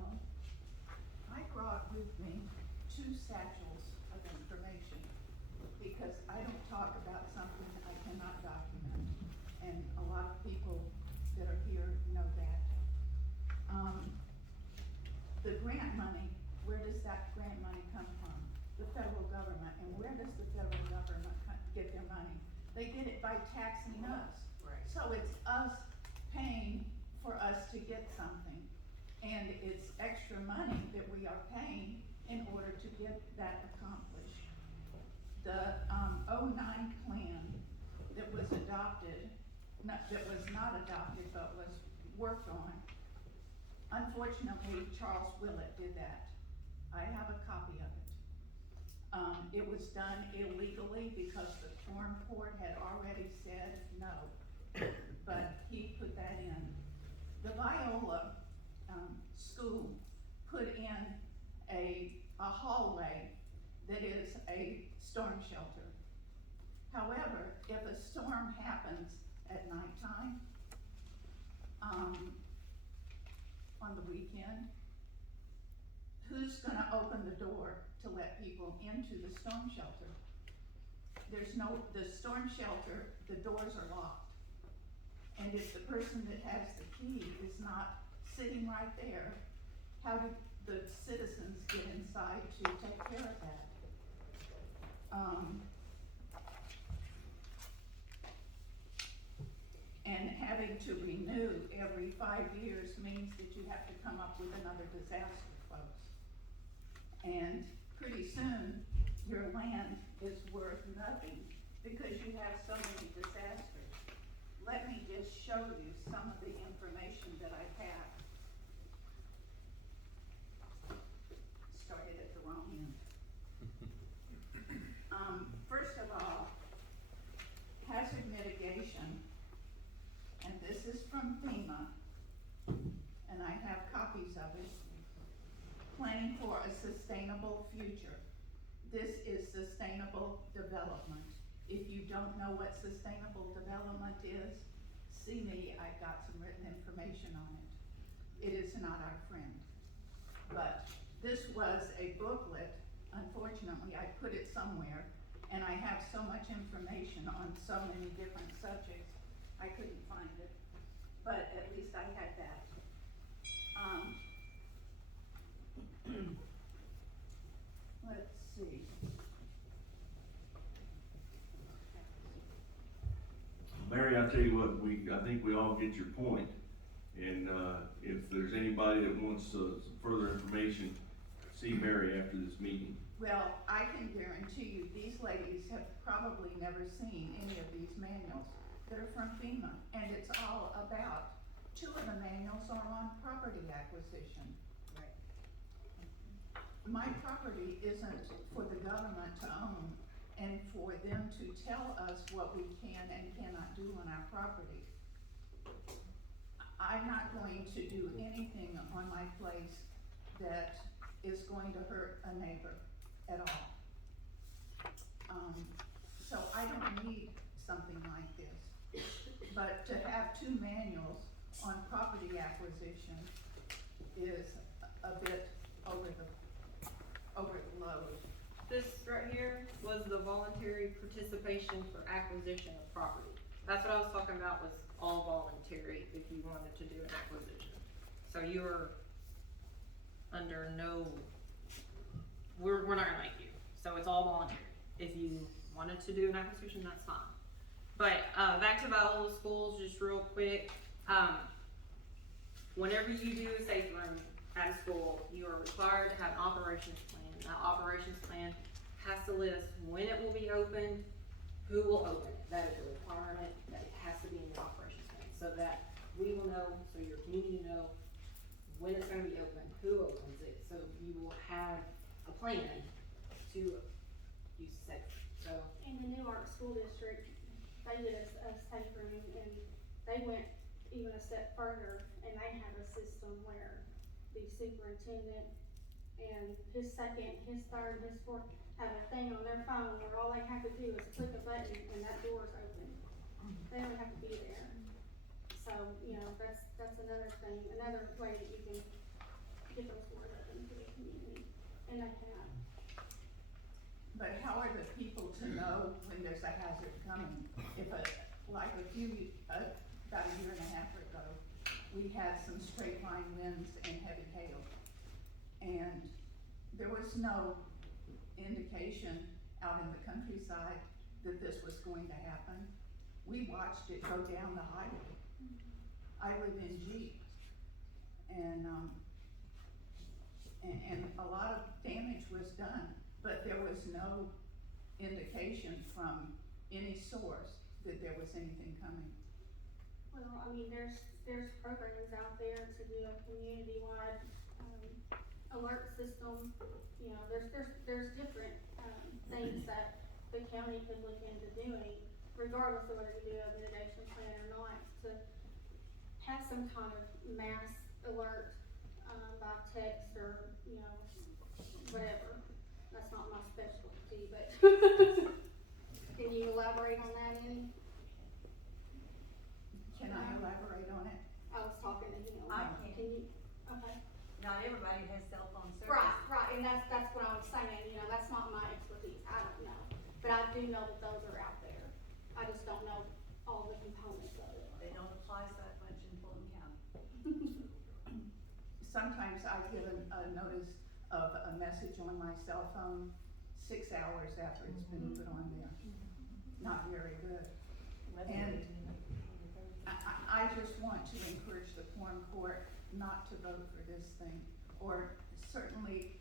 two satchels of information, because I don't talk about something I cannot document, and a lot of people that are here know that. The grant money, where does that grant money come from? The federal government, and where does the federal government get their money? They get it by taxing us. Right. So it's us paying for us to get something, and it's extra money that we are paying in order to get that accomplished. The, 09 plan that was adopted, that was not adopted, but was worked on, unfortunately, Charles Willett did that. I have a copy of it. It was done illegally because the Quorum court had already said no, but he put that in. The Viola, school put in a hallway that is a storm shelter. However, if a storm happens at nighttime, on the weekend, who's gonna open the door to let people into the storm shelter? The storm shelter, the doors are locked. And if the person that has the key is not sitting right there, how do the citizens get inside to take care of that? And having to renew every 5 years means that you have to come up with another disaster, folks. And pretty soon, your land is worth nothing because you have so many disasters. Let me just show you some of the information that I have. Started at the wrong end. First of all, hazard mitigation, and this is from FEMA, and I have copies of it. Planning for a sustainable future. This is sustainable development. If you don't know what sustainable development is, see me, I've got some written information on it. It is not our friend. But this was a booklet. Unfortunately, I put it somewhere, and I have so much information on so many different subjects, I couldn't find it. But at least I had that. Let's see. Mary, I tell you what, I think we all get your point. And, if there's anybody that wants, some further information, see Mary after this meeting. Well, I can guarantee you, these ladies have probably never seen any of these manuals that are from FEMA, and it's all about, 2 of the manuals are on property acquisition. Right. My property isn't for the government to own and for them to tell us what we can and cannot do on our property. I'm not going to do anything on my place that is going to hurt a neighbor at all. So I don't need something like this. But to have 2 manuals on property acquisition is a bit over the load. This right here was the voluntary participation for acquisition of property. That's what I was talking about, was all voluntary if you wanted to do an acquisition. So you're under no, we're not gonna make you. So it's all voluntary. If you wanted to do an acquisition, that's fine. But, back to Viola schools, just real quick. Whenever you do a safe room at a school, you are required to have an operations plan. That operations plan has to list when it will be open, who will open it. That is a requirement, that it has to be in the operations plan, so that we will know, so your community know when it's gonna be open, who opens it, so you will have a plan to use safe. So, In the Newark School District, they did a safe room, and they went even a step further, and they have a system where the superintendent and his second, his third, his fourth have a thing on their phone where all they have to do is click a button and that door is open. They don't have to be there. So, that's another thing, another way that you can get those doors open to the community, and they have. but how are the people to know when there's a hazard coming? If like about a year and a half ago, we had some straight line winds and heavy hail. And there was no indication out in the countryside that this was going to happen. We watched it go down the highway. I live in Jeep, and a lot of damage was done, but there was no indication from any source that there was anything coming. Well, I mean, there's programs out there to do a community-wide, alert system. You know, there's different, things that the county could look into doing, regardless of whether you do a mitigation plan or not, to have some kind of mass alert, by text or, you know, whatever. That's not my specialty, but can you elaborate on that any? Can I elaborate on it? I was talking to him. I can. Can you, okay. Not everybody has cell phone service. Right, and that's what I was saying, you know, that's not my expertise, I don't know. But I do know that those are out there. I just don't know all the components of it. They don't apply that much in Fulton County. Sometimes I get a notice of a message on my cell phone 6 hours after it's been put on there. Not very good. And I just want to encourage the Quorum Court not to vote for this thing, or certainly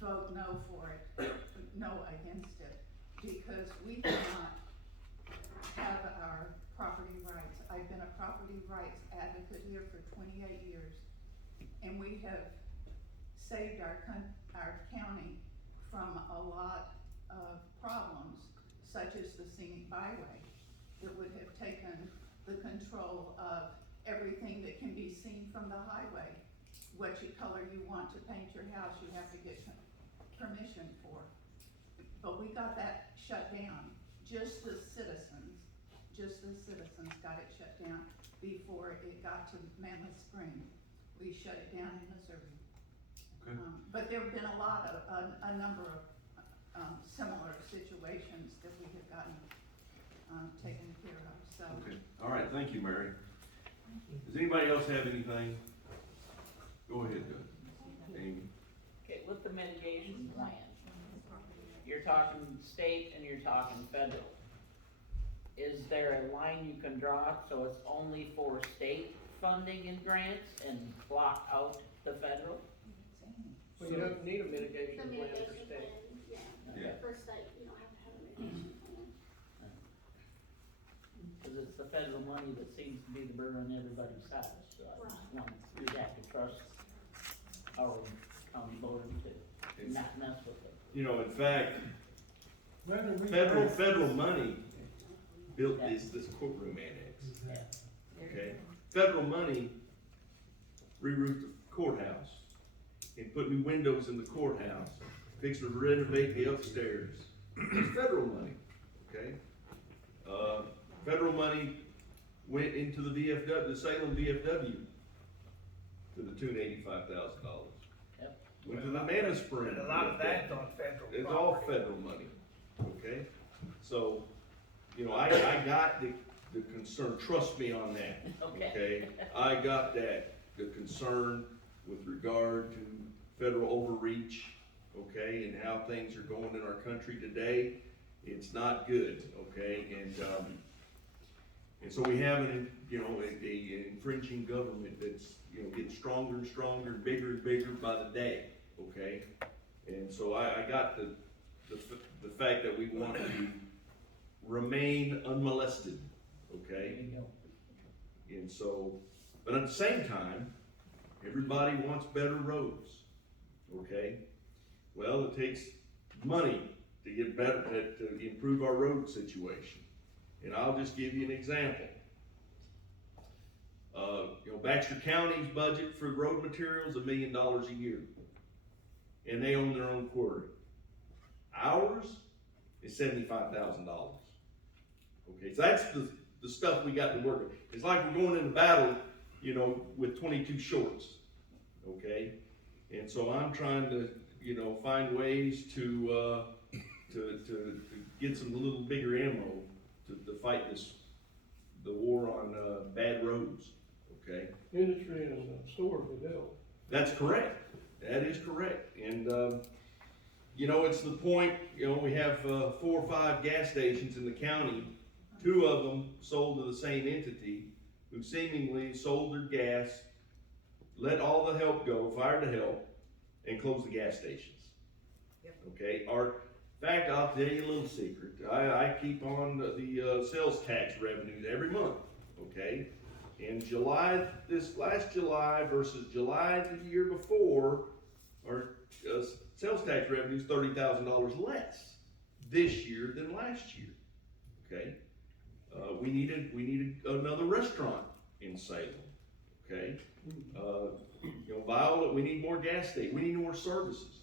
vote no for it, no against it, because we cannot have our property rights. I've been a property rights advocate here for 28 years, and we have saved our county from a lot of problems, such as the scenic byway, that would have taken the control of everything that can be seen from the highway. What color you want to paint your house, you have to get permission for. But we got that shut down. Just the citizens got it shut down before it got to Mammoth Spring. We shut it down in Missouri. Okay. But there have been a number of similar situations that we have gotten taken care of, so. Okay, all right, thank you, Mary. Does anybody else have anything? Go ahead, Amy. Okay, with the mitigation plan, you're talking state and you're talking federal. Is there a line you can draw so it's only for state funding and grants and block out the federal? Well, you don't need a mitigation The plan for mitigation state. plan, Yeah. yeah, for state, you don't have to have a mitigation plan. Cause it's the federal money that seems to be the burden on everybody's house, so I just want, you'd have to trust our county board to not mess with it. You know, in fact, federal money built this courtroom annex, okay? Federal money re-roofed the courthouse and put new windows in the courthouse, fixed to renovate the upstairs. It's federal money, okay? Federal money went into the VFW, the Salem VFW, to the tune of $85,000. Yep. Went to the Mammoth Spring. And a lot of that's on federal It's all property. federal money, okay? So, you know, I got the concern, trust me on that, okay? I got that, the concern with regard to federal overreach, okay, and how things are going in our country today. It's not good, okay, and so we have an infringing government that's, you know, getting stronger and stronger, bigger and bigger by the day, okay? And so I got the fact that we want to remain unmolested, okay? And so, but at the same time, everybody wants better roads, okay? Well, it takes money to get better, to improve our road situation. And I'll just give you an example. You know, Baxter County's budget for road materials $1 million a year. And they own their own quarry. Ours is $75,000. Okay, so that's the stuff we got to work with. It's like we're going into battle, you know, with 22 shorts. Okay? And so I'm trying to, you know, find ways to to get some little bigger ammo to fight the war on, bad roads, okay? Industry and stores would help. That's correct. That is correct. And, you know, it's the point, you know, we have 4 or 5 gas stations in the county. 2 of them sold to the same entity who seemingly sold their gas, let all the help go, fired the help, and closed the gas stations. Okay, in fact, I'll tell you a little secret. I keep on the sales tax revenues every month, okay? In July, this last July versus July the year before, our sales tax revenues $30,000 less this year than last year, okay? We needed another restaurant in Salem, okay? You know, Viola, we need more gas stations, we need more services.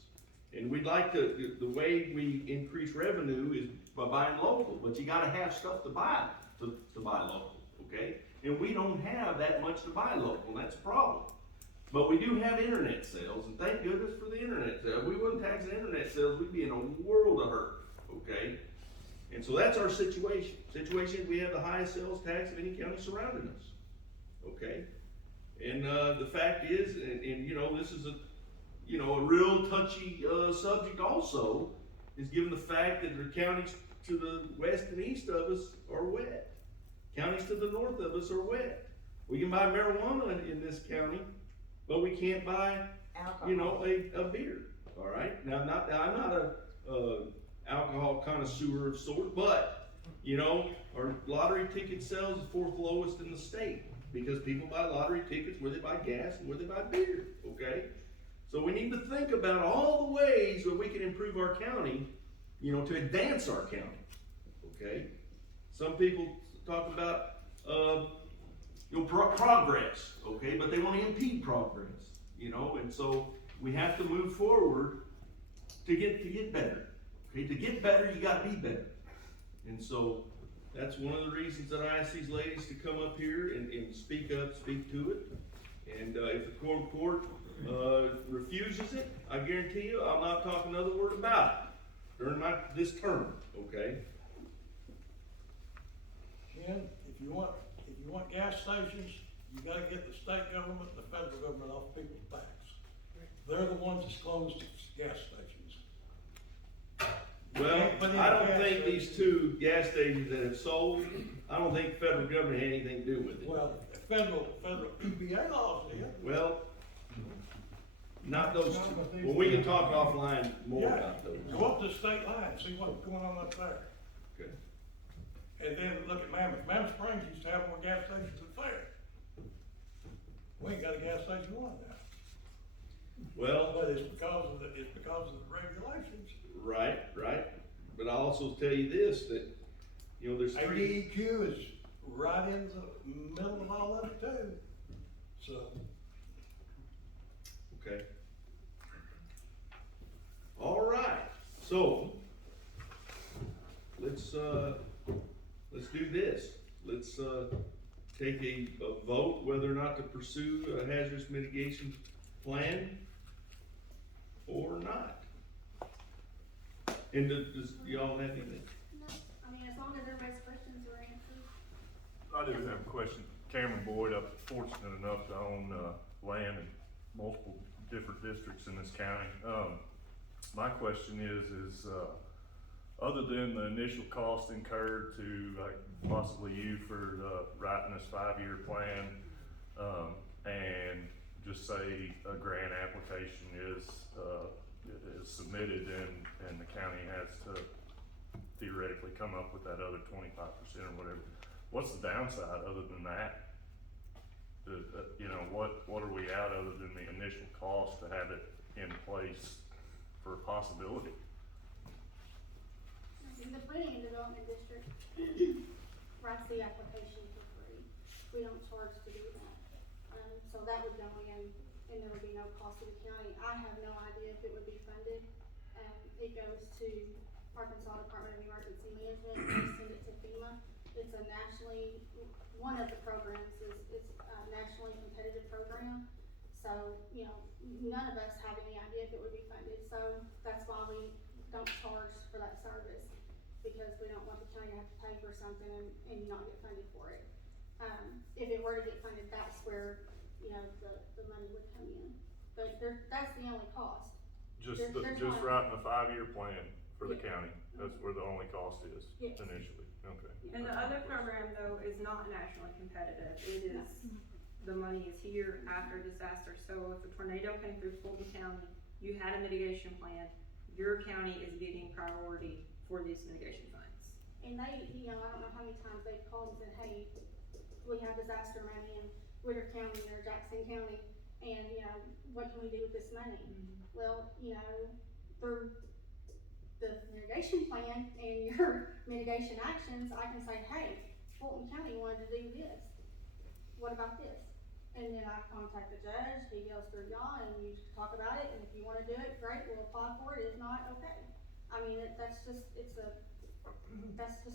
And we'd like the way we increase revenue is by buying local, but you gotta have stuff to buy, to buy local, okay? And we don't have that much to buy local, and that's a problem. But we do have internet sales, and thank goodness for the internet sales. If we wouldn't tax the internet sales, we'd be in a world of hurt, okay? And so that's our situation. We have the highest sales tax of any county surrounding us, okay? And the fact is, and you know, this is a real touchy subject also, is given the fact that the counties to the west and east of us are wet. Counties to the north of us are wet. We can buy marijuana in this county, but we can't buy, Alcohol. you know, a beer, all right? Now, I'm not a alcohol connoisseur of sort, but, you know, our lottery ticket sales is 4th lowest in the state, because people buy lottery tickets where they buy gas and where they buy beer, okay? So we need to think about all the ways that we can improve our county, you know, to advance our county, okay? Some people talk about, you know, progress, okay, but they want to impede progress, you know, and so we have to move forward to get better, okay? To get better, you got to be better, and so that's one of the reasons that I asked these ladies to come up here and speak up, speak to it, and if the Quorum Court refuses it, I guarantee you, I'll not talk another word about it during this term, okay? Ken, if you want gas stations, you gotta get the state government and the federal government off people's backs. They're the ones that's closed gas stations. Well, I don't think these 2 gas stations that have sold, I don't think the federal government had anything to do with it. Well, federal EPA laws did. Well, not those 2. Well, we can talk offline more about those. Go up to the state line, see what's going on up there. Okay. And then look at Mammoth. Mammoth Springs used to have more gas stations than Fair. We ain't got a gas station one now. Well, But it's because of the regulations. right. But I'll also tell you this, that, you know, there's 3. ADEQ is right in the middle of all of it too. So. Okay. All right. So let's do this. Let's take a vote whether or not to pursue a hazardous mitigation plan or not. And does y'all have anything? No, I mean, as long as everybody's questions are answered. I do have a question. Cameron Boyd, I'm fortunate enough to own land in multiple different districts in this county. My question is other than the initial cost incurred to possibly you for writing this 5-year plan, and just say a grant application is submitted and the county has to theoretically come up with that other 25% or whatever. What's the downside other than that? You know, what are we out other than the initial cost to have it in place for a possibility? In the planning and development district, writes the application for free. We don't charge to do that. So that would go in and there would be no cost to the county. I have no idea if it would be funded. It goes to Arkansas Department of Emergency Management, and they send it to FEMA. It's a nationally, one of the programs is a nationally competitive program. So, you know, none of us have any idea if it would be funded. So that's why we don't charge for that service. because we don't want the county to have to pay for something and not get funded for it. If it were to get funded, that's where, you know, the money would come in. But that's the only cost. Just, There's just not- writing a 5-year plan for the Yeah. county, that's where the only cost is Yes. initially, okay. And the other program though is not nationally competitive, it is, the money is here after disaster, so if a tornado came through Fulton County, you had a mitigation plan, your county is getting priority for these mitigation funds. And they, you know, I don't know how many times they've called and said, hey, we have disaster money in Witter County or Jackson County, and, you know, what can we do with this money? Well, you know, through the mitigation plan and your mitigation actions, I can say, hey, Fulton County wanted to do this. What about this? And then I contact the judge, he goes through y'all, and you talk about it, and if you wanna do it, great, we'll apply for it, if not, okay. I mean, that's just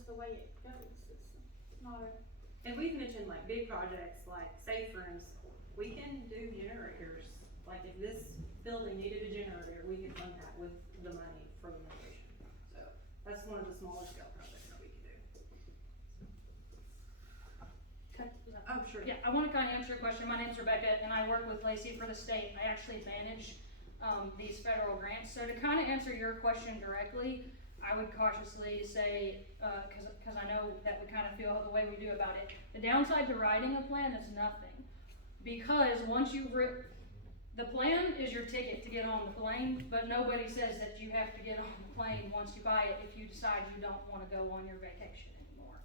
the way it goes, it's not a. And we've mentioned like big projects like safe rooms, we can do generators, like if this building needed a generator, we could fund that with the money from the mitigation. So, that's one of the smaller scale projects that we can do. Oh, sure. Yeah, I want to kind of answer your question. My name's Rebecca, and I work with Lacey for the state. I actually manage these federal grants. So to kind of answer your question directly, I would cautiously say, because I know that we kind of feel the way we do about it. The downside to writing a plan is nothing, because once you've written, the plan is your ticket to get on the plane, but nobody says that you have to get on the plane once you buy it if you decide you don't want to go on your vacation anymore.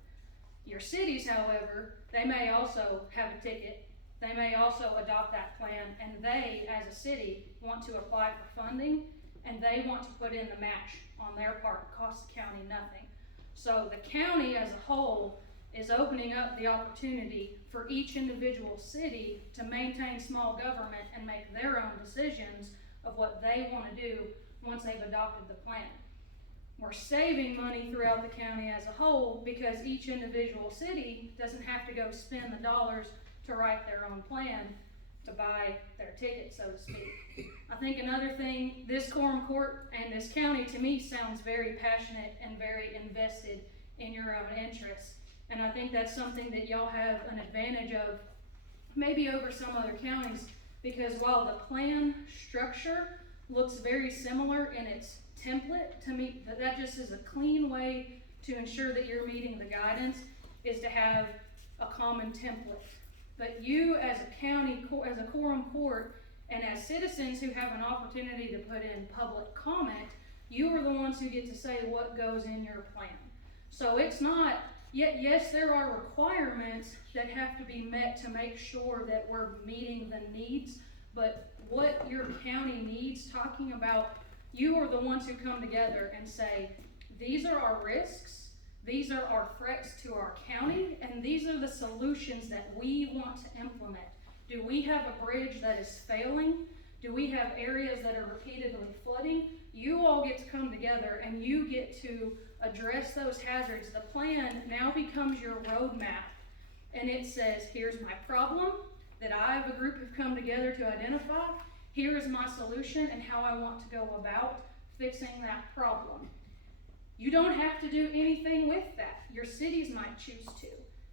Your cities, however, they may also have a ticket, they may also adopt that plan, and they, as a city, want to apply for funding, and they want to put in the match on their part, cost the county nothing. So the county as a whole is opening up the opportunity for each individual city to maintain small government and make their own decisions of what they want to do once they've adopted the plan. We're saving money throughout the county as a whole because each individual city doesn't have to go spend the dollars to write their own plan to buy their ticket, so to speak. I think another thing, this Quorum Court and this county to me sounds very passionate and very invested in your own interests. And I think that's something that y'all have an advantage of, maybe over some other counties, because while the plan structure looks very similar in its template, to me, that just is a clean way to ensure that you're meeting the guidance, is to have a common template. But you as a county, as a quorum court, and as citizens who have an opportunity to put in public comment, you are the ones who get to say what goes in your plan. So it's not, yes, there are requirements that have to be met to make sure that we're meeting the needs, but what your county needs, talking about, you are the ones who come together and say, these are our risks, these are our threats to our county, and these are the solutions that we want to implement. Do we have a bridge that is failing? Do we have areas that are repeatedly flooding? You all get to come together and you get to address those hazards. The plan now becomes your roadmap, and it says, here's my problem that I have a group have come together to identify. Here is my solution and how I want to go about fixing that problem. You don't have to do anything with that. Your cities might choose to.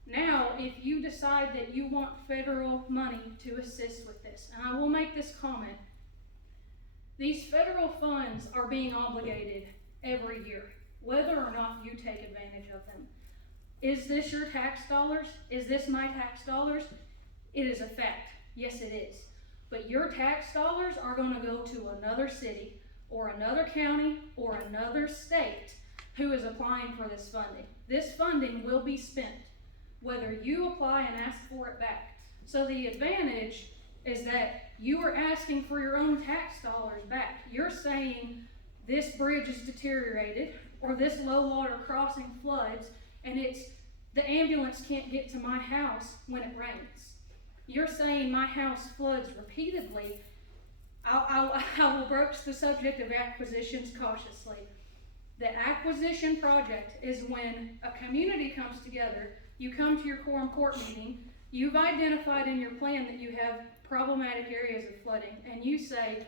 Now, if you decide that you want federal money to assist with this, and I will make this comment, these federal funds are being obligated every year, whether or not you take advantage of them. Is this your tax dollars? Is this my tax dollars? It is a fact. Yes, it is. But your tax dollars are going to go to another city or another county or another state who is applying for this funding. This funding will be spent whether you apply and ask for it back. So the advantage is that you are asking for your own tax dollars back. You're saying this bridge is deteriorated or this low water crossing floods and the ambulance can't get to my house when it rains. You're saying my house floods repeatedly. I will broach the subject of acquisitions cautiously. The acquisition project is when a community comes together, you come to your quorum court meeting, you've identified in your plan that you have problematic areas of flooding, and you say,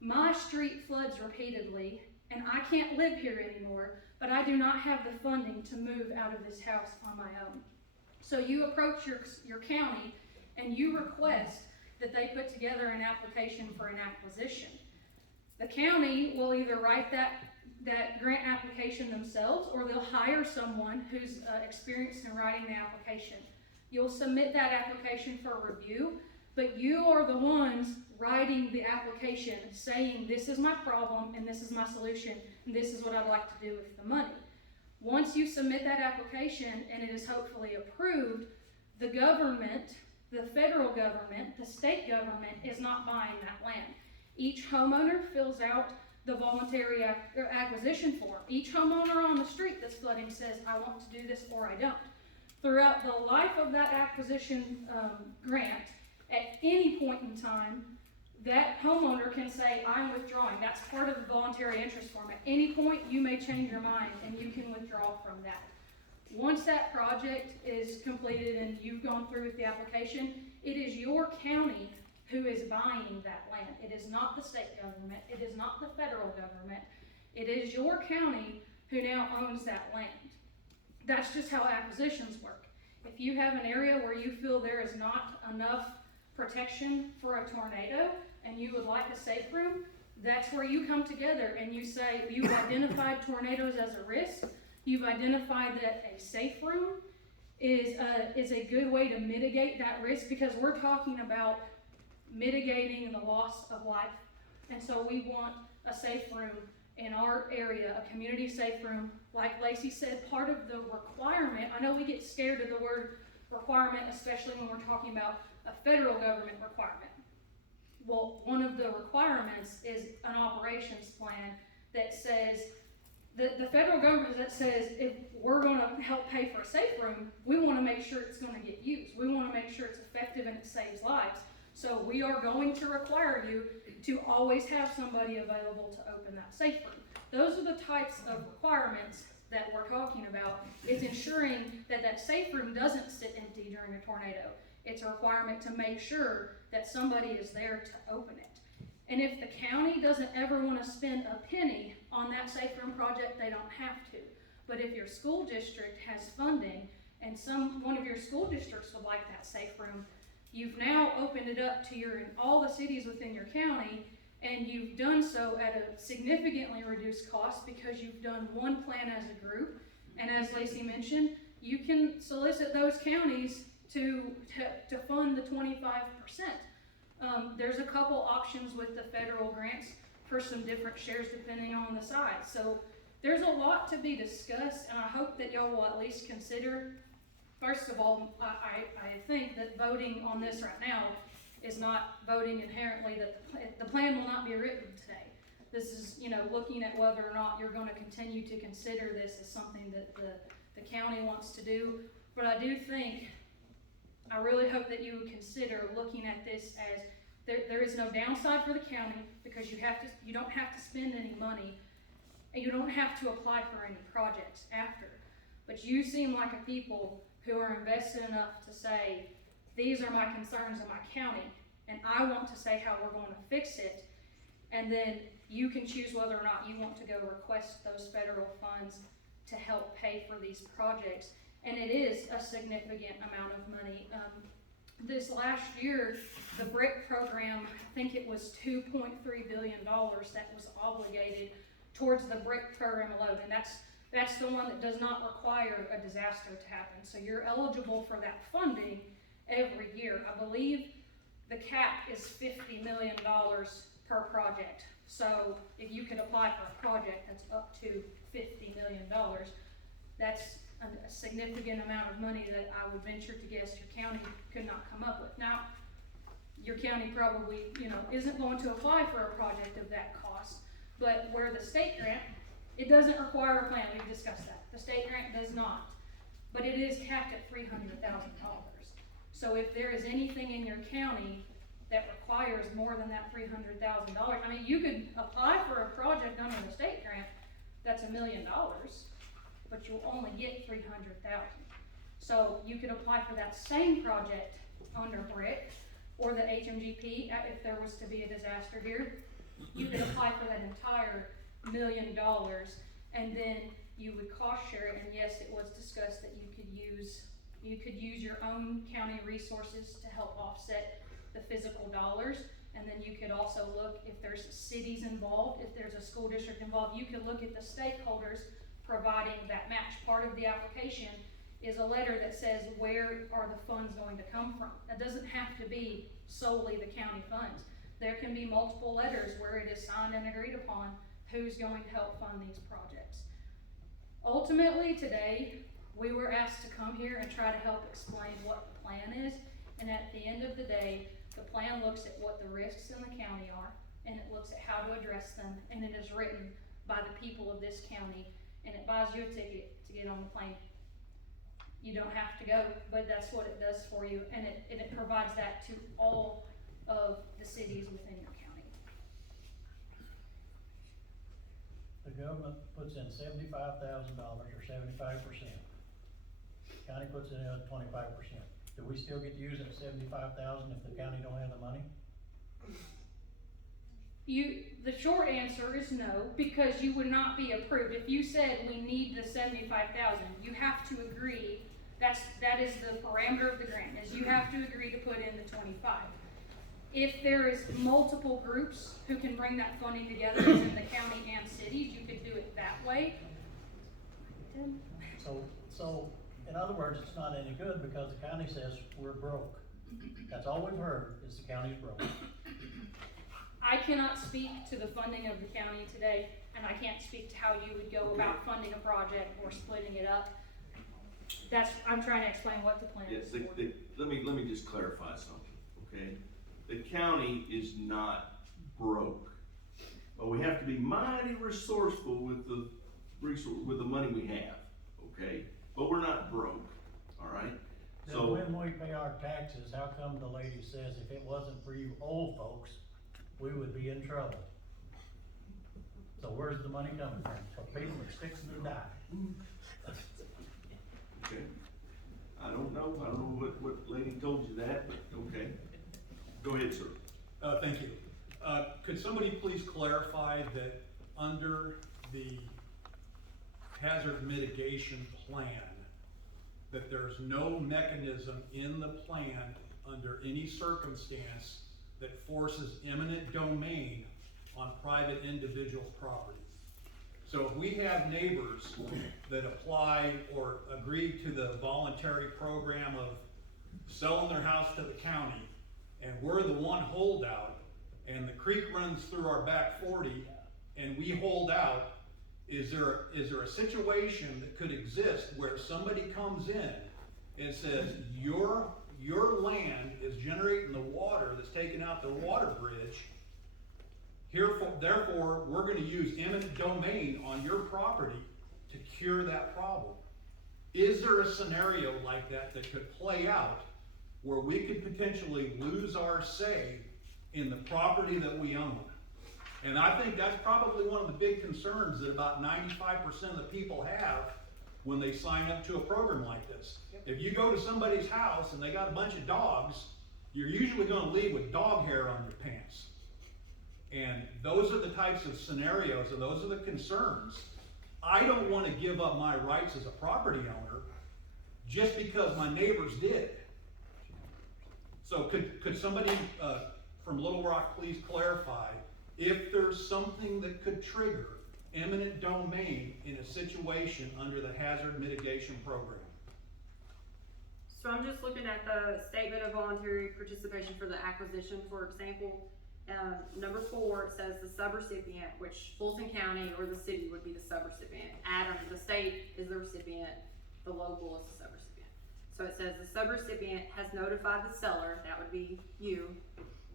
my street floods repeatedly, and I can't live here anymore, but I do not have the funding to move out of this house on my own. So you approach your county and you request that they put together an application for an acquisition. The county will either write that grant application themselves, or they'll hire someone who's experienced in writing the application. You'll submit that application for review, but you are the ones writing the application saying, this is my problem and this is my solution and this is what I'd like to do with the money. Once you submit that application and it is hopefully approved, the government, the federal government, the state government is not buying that land. Each homeowner fills out the voluntary acquisition form. Each homeowner on the street that's flooding says, I want to do this or I don't. Throughout the life of that acquisition grant, at any point in time, that homeowner can say, I'm withdrawing. That's part of the voluntary interest form. At any point, you may change your mind and you can withdraw from that. Once that project is completed and you've gone through with the application, it is your county who is buying that land. It is not the state government. It is not the federal government. It is your county who now owns that land. That's just how acquisitions work. If you have an area where you feel there is not enough protection for a tornado and you would like a safe room, that's where you come together and you say, you've identified tornadoes as a risk. You've identified that a safe room is a good way to mitigate that risk, because we're talking about mitigating the loss of life. And so we want a safe room in our area, a community safe room. Like Lacey said, part of the requirement, I know we get scared of the word requirement, especially when we're talking about a federal government requirement. Well, one of the requirements is an operations plan that says, the federal government that says, if we're gonna help pay for a safe room, we wanna make sure it's gonna get used. We wanna make sure it's effective and it saves lives. So we are going to require you to always have somebody available to open that safe room. Those are the types of requirements that we're talking about. It's ensuring that that safe room doesn't sit empty during a tornado. It's a requirement to make sure that somebody is there to open it. And if the county doesn't ever want to spend a penny on that safe room project, they don't have to. But if your school district has funding and one of your school districts would like that safe room, you've now opened it up to all the cities within your county, and you've done so at a significantly reduced cost because you've done one plan as a group. And as Lacey mentioned, you can solicit those counties to fund the 25%. There's a couple options with the federal grants for some different shares depending on the size. So there's a lot to be discussed, and I hope that y'all will at least consider. First of all, I think that voting on this right now is not voting inherently that the plan will not be written today. This is, looking at whether or not you're going to continue to consider this as something that the county wants to do. But I do think, I really hope that you would consider looking at this as there is no downside for the county, because you don't have to spend any money and you don't have to apply for any projects after. But you seem like a people who are invested enough to say, these are my concerns in my county, and I want to say how we're going to fix it, and then you can choose whether or not you want to go request those federal funds to help pay for these projects. And it is a significant amount of money. This last year, the BRIC program, I think it was $2.3 billion that was obligated towards the BRIC program alone, and that's the one that does not require a disaster to happen. So you're eligible for that funding every year. I believe the cap is $50 million per project. So if you could apply for a project that's up to $50 million, that's a significant amount of money that I would venture to guess your county could not come up with. Now, your county probably, isn't going to apply for a project of that cost, but where the state grant, it doesn't require a plan. We've discussed that. The state grant does not, but it is capped at $300,000. So if there is anything in your county that requires more than that $300,000, you could apply for a project under the state grant that's $1 million, but you'll only get $300,000. So you could apply for that same project under BRIC or the HMGP if there was to be a disaster here. You could apply for that entire million, and then you would cost share it, and yes, it was discussed that you could use your own county resources to help offset the physical dollars, and then you could also look if there's cities involved, if there's a school district involved, you could look at the stakeholders providing that match. Part of the application is a letter that says where are the funds going to come from. That doesn't have to be solely the county funds. There can be multiple letters where it is signed and agreed upon who's going to help fund these projects. Ultimately, today, we were asked to come here and try to help explain what the plan is, and at the end of the day, the plan looks at what the risks in the county are, and it looks at how to address them, and it is written by the people of this county, and it buys you a ticket to get on the plane. You don't have to go, but that's what it does for you, and it provides that to all of the cities within your county. The government puts in $75,000 or 75%. County puts in 25%. Do we still get to use that 75,000 if the county don't have the money? The short answer is no, because you would not be approved. If you said we need the 75,000, you have to agree. That is the parameter of the grant, is you have to agree to put in the 25. If there is multiple groups who can bring that funding together, as in the county and cities, you could do it that way. So, in other words, it's not any good because the county says we're broke. That's all we've heard is the county's broke. I cannot speak to the funding of the county today, and I can't speak to how you would go about funding a project or splitting it up. I'm trying to explain what the plan is. Let me just clarify something, okay? The county is not broke, but we have to be mighty resourceful with the money we have, okay? But we're not broke, all right? Then So when we pay our taxes, how come the lady says if it wasn't for you old folks, we would be in trouble? So where's the money coming from? So people are fixing to die. okay, I don't know what lady told you that, but okay. Go ahead, sir. Thank you. Could somebody please clarify that under the hazard mitigation plan, that there's no mechanism in the plan under any circumstance that forces eminent domain on private individuals' property? So if we have neighbors that apply or agree to the voluntary program of selling their house to the county, and we're the one holdout, and the creek runs through our back 40, and we hold out, is there a situation that could exist where somebody comes in and says, your land is generating the water that's taking out the water bridge, therefore, we're gonna use eminent domain on your property to cure that problem? Is there a scenario like that that could play out where we could potentially lose our say in the property that we own? And I think that's probably one of the big concerns that about 95% of the people have when they sign up to a program like this. If you go to somebody's house and they got a bunch of dogs, you're usually gonna leave with dog hair on your pants. And those are the types of scenarios, and those are the concerns. I don't wanna give up my rights as a property owner just because my neighbors did. So could somebody from Little Rock please clarify if there's something that could trigger eminent domain in a situation under the hazard mitigation program? So I'm just looking at the statement of voluntary participation for the acquisition, for example. Number 4, it says the subrecipient, which Fulton County or the city would be the subrecipient. The state is the recipient, the local is the subrecipient. So it says the subrecipient has notified the seller, that would be you,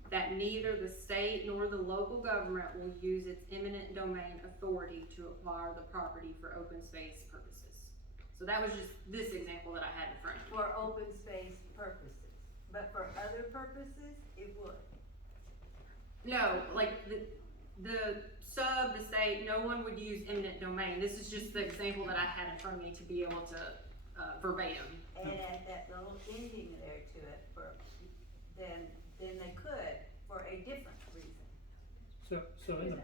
that neither the state nor the local government will use its eminent domain authority to acquire the property for open space purposes. So that was just this example that I had in front of me. For open space purposes, but for other purposes, it would. No, like the state, no one would use eminent domain. This is just the example that I had in front of me to be able to verbatim. And add that little ending there to it then they could for a different reason. So in the,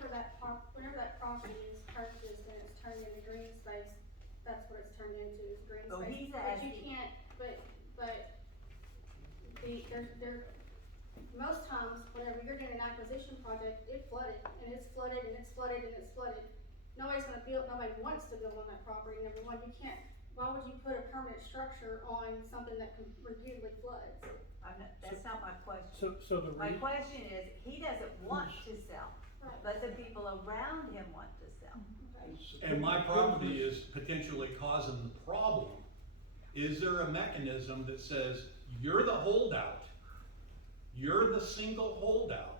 whenever that property is purchased and it's turned into green space, that's what it's turned into, is green So space. he's But you asking- can't, most times, whenever you're doing an acquisition project, it flooded, and it's flooded, and it's flooded, and it's flooded. Nobody's gonna build, nobody wants to build on that property, number one, you can't, why would you put a permanent structure on something that repeatedly floods? That's not my question. So the My question is, he doesn't want to sell, but the people around him want to sell. And my property is potentially causing the problem. Is there a mechanism that says, you're the holdout, you're the single holdout,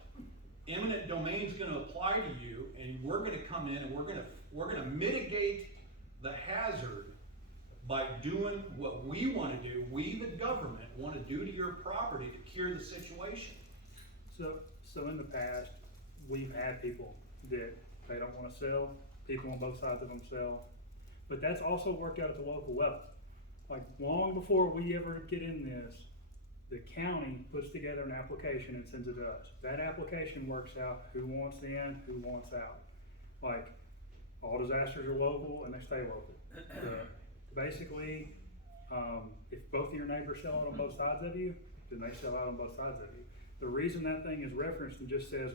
eminent domain's gonna apply to you, and we're gonna come in and we're gonna mitigate the hazard by doing what we wanna do, we the government wanna do to your property to cure the situation? So in the past, we've had people that they don't wanna sell, people on both sides of them sell, but that's also worked out at the local level. Like, long before we ever get in this, the county puts together an application and sends it to us. That application works out who wants in, who wants out. Like, all disasters are local and they stay local. Basically, if both of your neighbors sell it on both sides of you, then they sell out on both sides of you. The reason that thing is referenced and just says,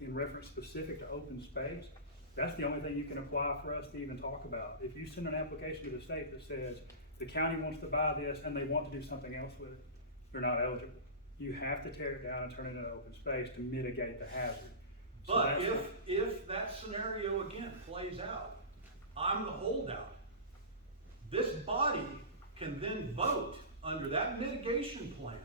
in reference specific to open space, that's the only thing you can apply for us to even talk about. If you send an application to the state that says, the county wants to buy this and they want to do something else with it, they're not eligible. You have to tear it down and turn it into open space to mitigate the hazard. So But that's- if that scenario again plays out, I'm the holdout. This body can then vote under that mitigation plan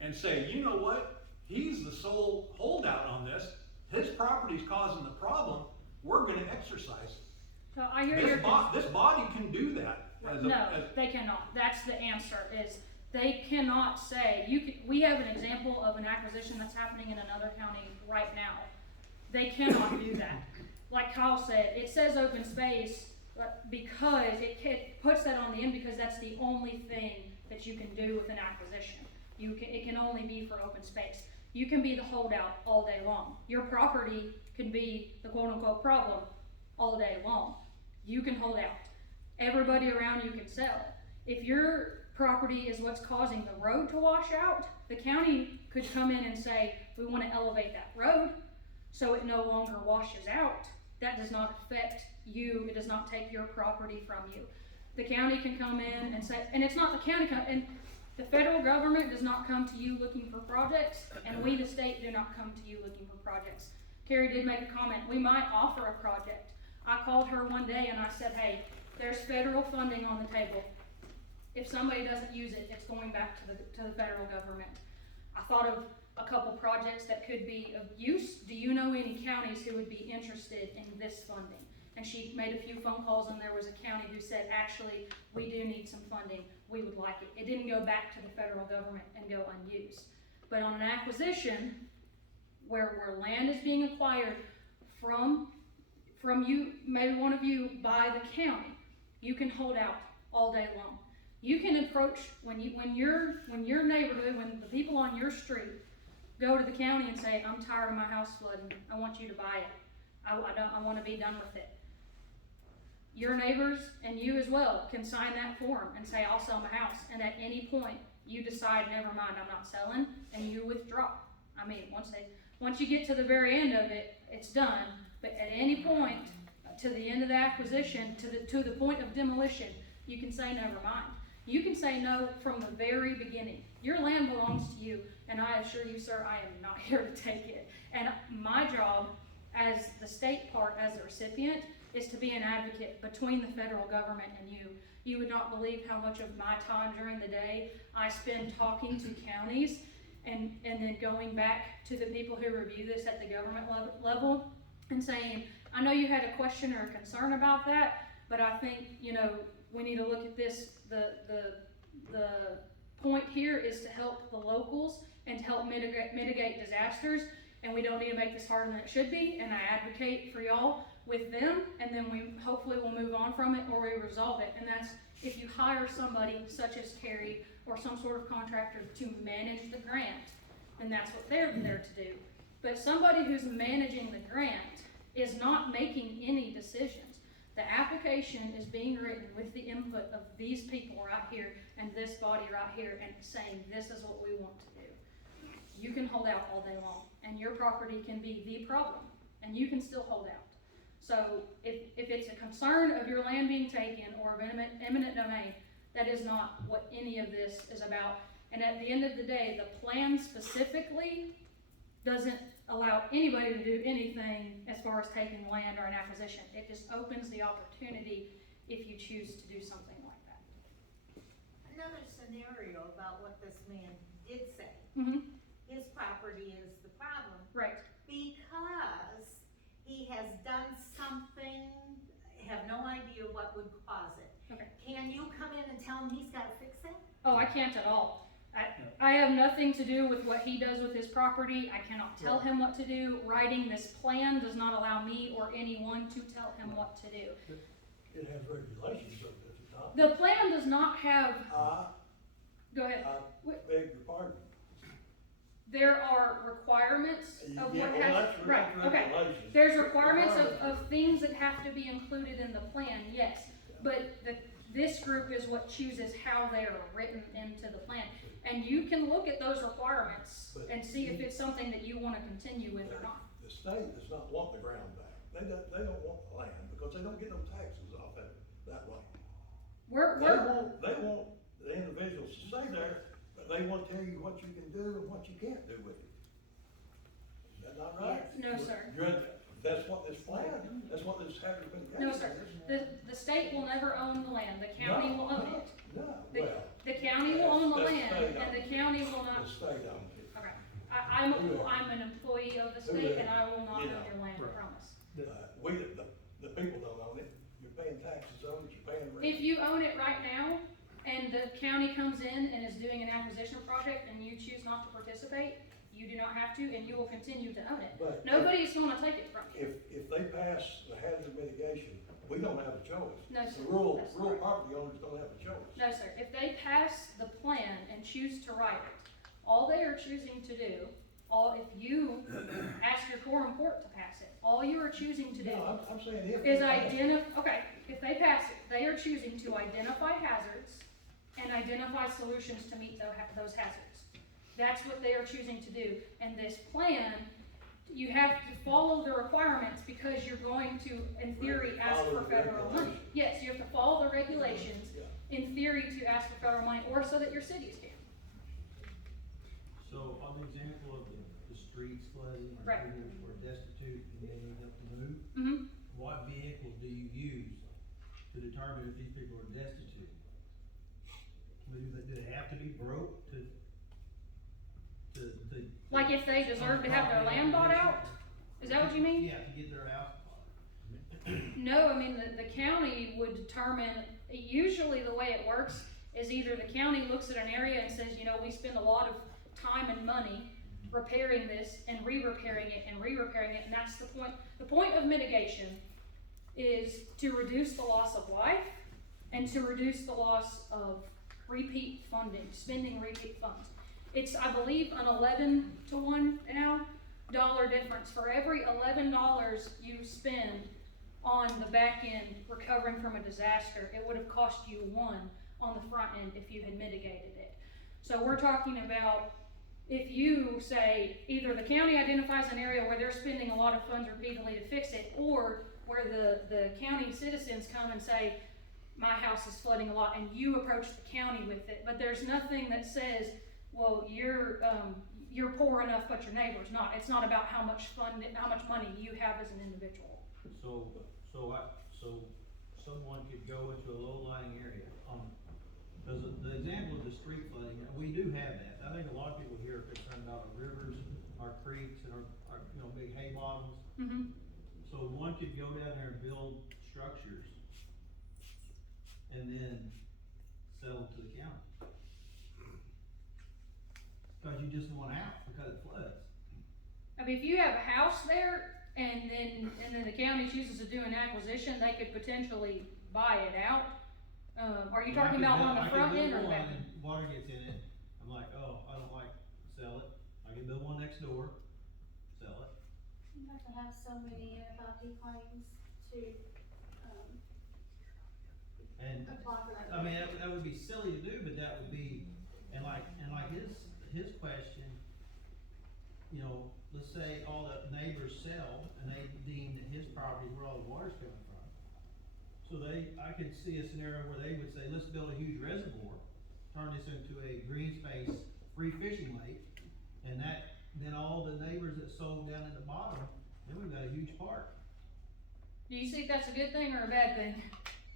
and say, you know what? He's the sole holdout on this. His property's causing the problem. We're gonna exercise it. So I hear your. This body can do that. No, they cannot. That's the answer, is they cannot say, we have an example of an acquisition that's happening in another county right now. They cannot do that. Like Kyle said, it says open space, because it puts that on the end because that's the only thing that you can do with an acquisition. It can only be for open space. You can be the holdout all day long. Your property can be the quote unquote problem all day long. You can hold out. Everybody around you can sell. If your property is what's causing the road to wash out, the county could come in and say, we want to elevate that road so it no longer washes out. That does not affect you. It does not take your property from you. The county can come in and say, and it's not the county, and the federal government does not come to you looking for projects, and we, the state, do not come to you looking for projects. Carrie did make a comment, we might offer a project. I called her one day and I said, hey, there's federal funding on the table. If somebody doesn't use it, it's going back to the federal government. I thought of a couple projects that could be of use. Do you know any counties who would be interested in this funding? And she made a few phone calls and there was a county who said, actually, we do need some funding. We would like it. It didn't go back to the federal government and go unused. But on an acquisition where land is being acquired from you, maybe one of you, by the county, you can hold out all day long. You can approach, when your neighborhood, when the people on your street go to the county and say, I'm tired of my house flooding, I want you to buy it. I want to be done with it. Your neighbors and you as well can sign that form and say, I'll sell my house. And at any point, you decide, never mind, I'm not selling, and you withdraw. I mean, once you get to the very end of it, it's done. But at any point, to the end of the acquisition, to the point of demolition, you can say, never mind. You can say no from the very beginning. Your land belongs to you, and I assure you, sir, I am not here to take it. And my job as the state part, as the recipient, is to be an advocate between the federal government and you. You would not believe how much of my time during the day I spend talking to counties and then going back to the people who review this at the government level and saying, I know you had a question or a concern about that, but I think, we need to look at this. The point here is to help the locals and to help mitigate disasters, and we don't need to make this harder than it should be, and I advocate for y'all with them, and then we hopefully will move on from it or we resolve it. And that's if you hire somebody such as Terry or some sort of contractor to manage the grant, and that's what they're there to do. But somebody who's managing the grant is not making any decisions. The application is being written with the input of these people right here and this body right here and saying, this is what we want to do. You can hold out all day long, and your property can be the problem, and you can still hold out. So if it's a concern of your land being taken or of eminent domain, that is not what any of this is about. And at the end of the day, the plan specifically doesn't allow anybody to do anything as far as taking land or an acquisition. It just opens the opportunity if you choose to do something like that. Another scenario about what this man did say. Mm-hmm. His property is the problem. Right. Because he has done something, have no idea what would cause it. Okay. Can you come in and tell him he's gotta fix it? Oh, I can't at all. I have nothing to do with what he does with his property. I cannot tell him what to do. Writing this plan does not allow me or anyone to tell him what to do. It has regulations of it, does it not? The plan does not have, go ahead. I beg your pardon. There are requirements of Yeah, what well, has, that's right, okay. regulations. There's requirements of things that have to be included in the plan, yes. But this group is what chooses how they are written into the plan. And you can look at those requirements and see if it's something that you wanna continue with or not. The state does not want the ground back. They don't want the land because they don't get no taxes off that land. They want the individuals to stay there, but they want to tell you what you can do and what you can't do with it. Is that not right? No, sir. That's what this plan, that's what this having been. No, sir. The state will never own the land. The county will own it. No, The county will own the That's land, state and the owned. county will not. The state owns it. Okay. I'm an employee of the state, and I will not own your land, I promise. The people don't own it. You're paying taxes on it, you're paying rent. If you own it right now, and the county comes in and is doing an acquisition project, and you choose not to participate, you do not have to, and you will continue to own it. But Nobody's gonna take it from you. If they pass the hazard mitigation, we don't have a choice. No, sir. The rural That's correct. property owners don't have a choice. No, sir. If they pass the plan and choose to write it, all they are choosing to do, if you ask your quorum court to pass it, all you are choosing to do No, I'm saying if. is they pass it. okay, if they pass it, they are choosing to identify hazards and identify solutions to meet those hazards. That's what they are choosing to do. And this plan, you have to follow the requirements because you're going to, in theory, ask Follow for the federal money. regulations. Yes, you have to follow the regulations, Yeah. in theory, to ask for federal money, or so that your cities can. So on the example of the streets flooding, or Right. people who are destitute and they need help to move, Mm-hmm. what vehicle do you use to determine if these people are destitute? Do they have to be broke to Like if they deserve to have their land bought out? Is that what you mean? Yeah, to get their house bought. No, I mean, the county would determine, usually the way it works is either the county looks at an area and says, we spend a lot of time and money repairing this and re-repairing it and re-repairing it, and that's the point. The point of mitigation is to reduce the loss of life and to reduce the loss of repeat funding, spending repeat funds. It's, I believe, an 11-to-1 now dollar difference. For every $11 you spend on the back end recovering from a disaster, it would have cost you $1 on the front end if you had mitigated it. So we're talking about if you say either the county identifies an area where they're spending a lot of funds repeatedly to fix it, or where the county citizens come and say, my house is flooding a lot, and you approach the county with it, but there's nothing that says, well, you're poor enough, but your neighbor's not. It's not about how much money you have as an individual. So someone could go into a low-lying area, because the example of the street flooding, we do have that. I think a lot of people here are concerned about our rivers, our creeks, and our big hay bottoms. Mm-hmm. So one could go down there and build structures and then sell them to the county. Because you just want out because it floods. I mean, if you have a house there and then the county chooses to do an acquisition, they could potentially buy it out. Are you talking about on the front end or the back end? Water gets in it, I'm like, oh, I don't like, sell it. I can build one next door, sell it. You have to have so many FIP claims to, And, apply for that. I mean, that would be silly to do, but that would be, and like his question, you know, let's say all the neighbors sell and they deem that his property is where all the water's coming from. So I could see a scenario where they would say, let's build a huge reservoir, turn this into a green space, free fishing lake, and then all the neighbors that sold down at the bottom, then we've got a huge park. Do you think that's a good thing or a bad thing?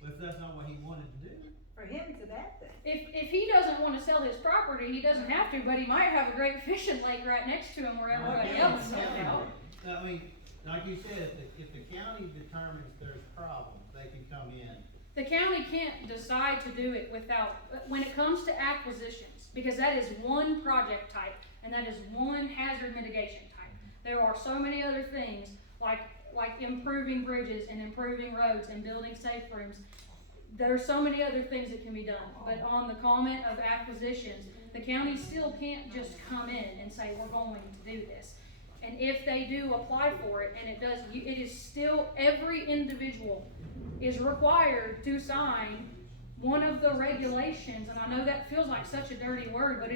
But if that's not what he wanted to do. For him, it's a bad thing. If he doesn't wanna sell his property, he doesn't have to, but he might have a great fishing lake right next to him where everybody else is out. I mean, like you said, if the county determines there's problems, they can come in. The county can't decide to do it without, when it comes to acquisitions, because that is one project type, and that is one hazard mitigation type. There are so many other things, like improving bridges and improving roads and building safe rooms. There are so many other things that can be done, but on the comment of acquisitions, the county still can't just come in and say, we're going to do this. And if they do apply for it, and it is still, every individual is required to sign one of the regulations, and I know that feels like such a dirty word, but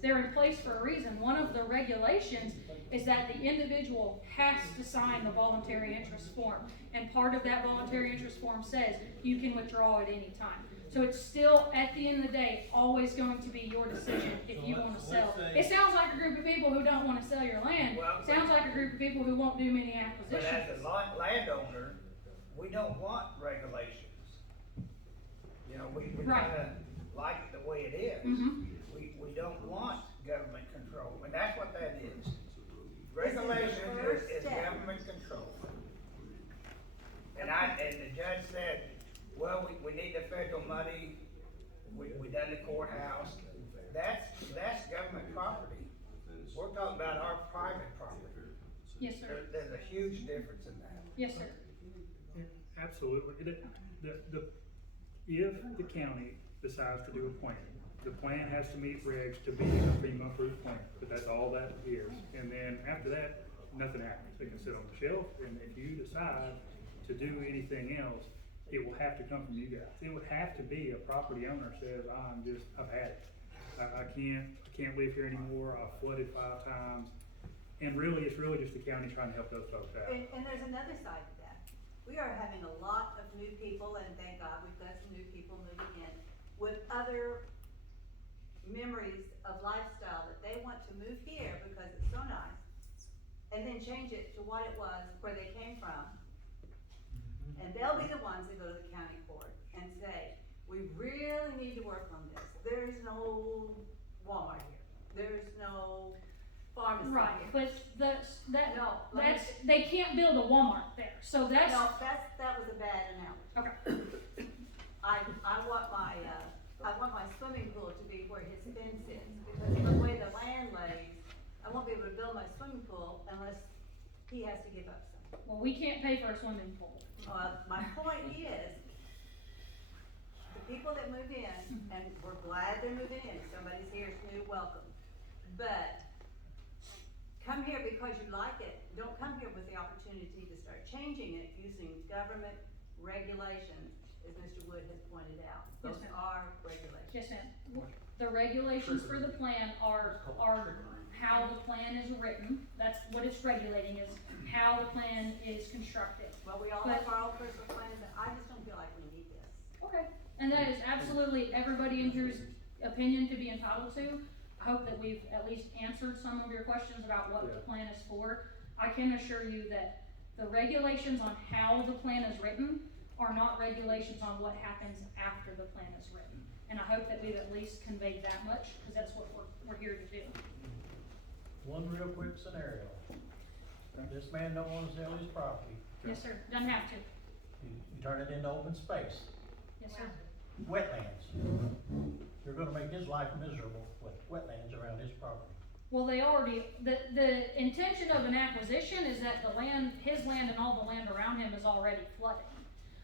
they're in place for a reason. One of the regulations is that the individual has to sign the voluntary interest form, and part of that voluntary interest form says you can withdraw at any time. So it's still, at the end of the day, always going to be your decision if you want to sell. It sounds like a group of people who don't want to sell your land. Sounds like a group of people who won't do many But acquisitions. as a landowner, we don't want regulations. You know, we Right. kinda like it the way it is. Mhm. We don't want government control, and that's what that is. Regulation is government control. And the judge said, well, we need the federal money, we done the courthouse, that's government property. We're talking about our private property. Yes, sir. There's a huge difference in that. Yes, sir. Absolutely. If the county decides to do a plan, the plan has to meet regs to be a FEMA approved plan, but that's all that is. And then after that, nothing happens. It can sit on the shelf, and if you decide to do anything else, it will have to come from you guys. It would have to be a property owner says, I've had it. I can't live here anymore. I've flooded 5 times. And really, it's really just the county trying to help those folks out. And there's another side to that. We are having a lot of new people, and thank God we've got some new people moving in with other memories of lifestyle that they want to move here because it's so nice, and then change it to what it was where they came from. And they'll be the ones that go to the county court and say, we really need to work on this. There's no Walmart here. There's no pharmacy Right, here. but No, let me they can't build a Walmart there, so that's. No, that was a bad analogy. Okay. I want my swimming pool to be where his fence is, because the way the land lays, I won't be able to build my swimming pool unless he has to give up something. Well, we can't pay for a swimming pool. My point is, the people that move in, and we're glad they're moving in, if somebody's here, it's new, welcome. But, come here because you like it, don't come here with the opportunity to start changing it using government regulations, as Mr. Wood has pointed out. Yes, Those ma'am. are regulations. Yes, ma'am. The regulations for the plan are how the plan is written. That's what it's regulating, is how the plan is constructed. Well, we all But- have our own personal plans, and I just don't feel like we need this. Okay, and that is absolutely everybody in here's opinion to be entitled to. I hope that we've at least answered some of your questions about what the plan is for. I can assure you that the regulations on how the plan is written are not regulations on what happens after the plan is written. And I hope that we've at least conveyed that much, because that's what we're here to do. One real quick scenario. This man don't wanna sell his property. Yes, sir, doesn't have to. You turn it into open space, Yes, sir. wetlands. You're gonna make his life miserable with wetlands around his property. Well, the intention of an acquisition is that the land, his land and all the land around him is already flooding.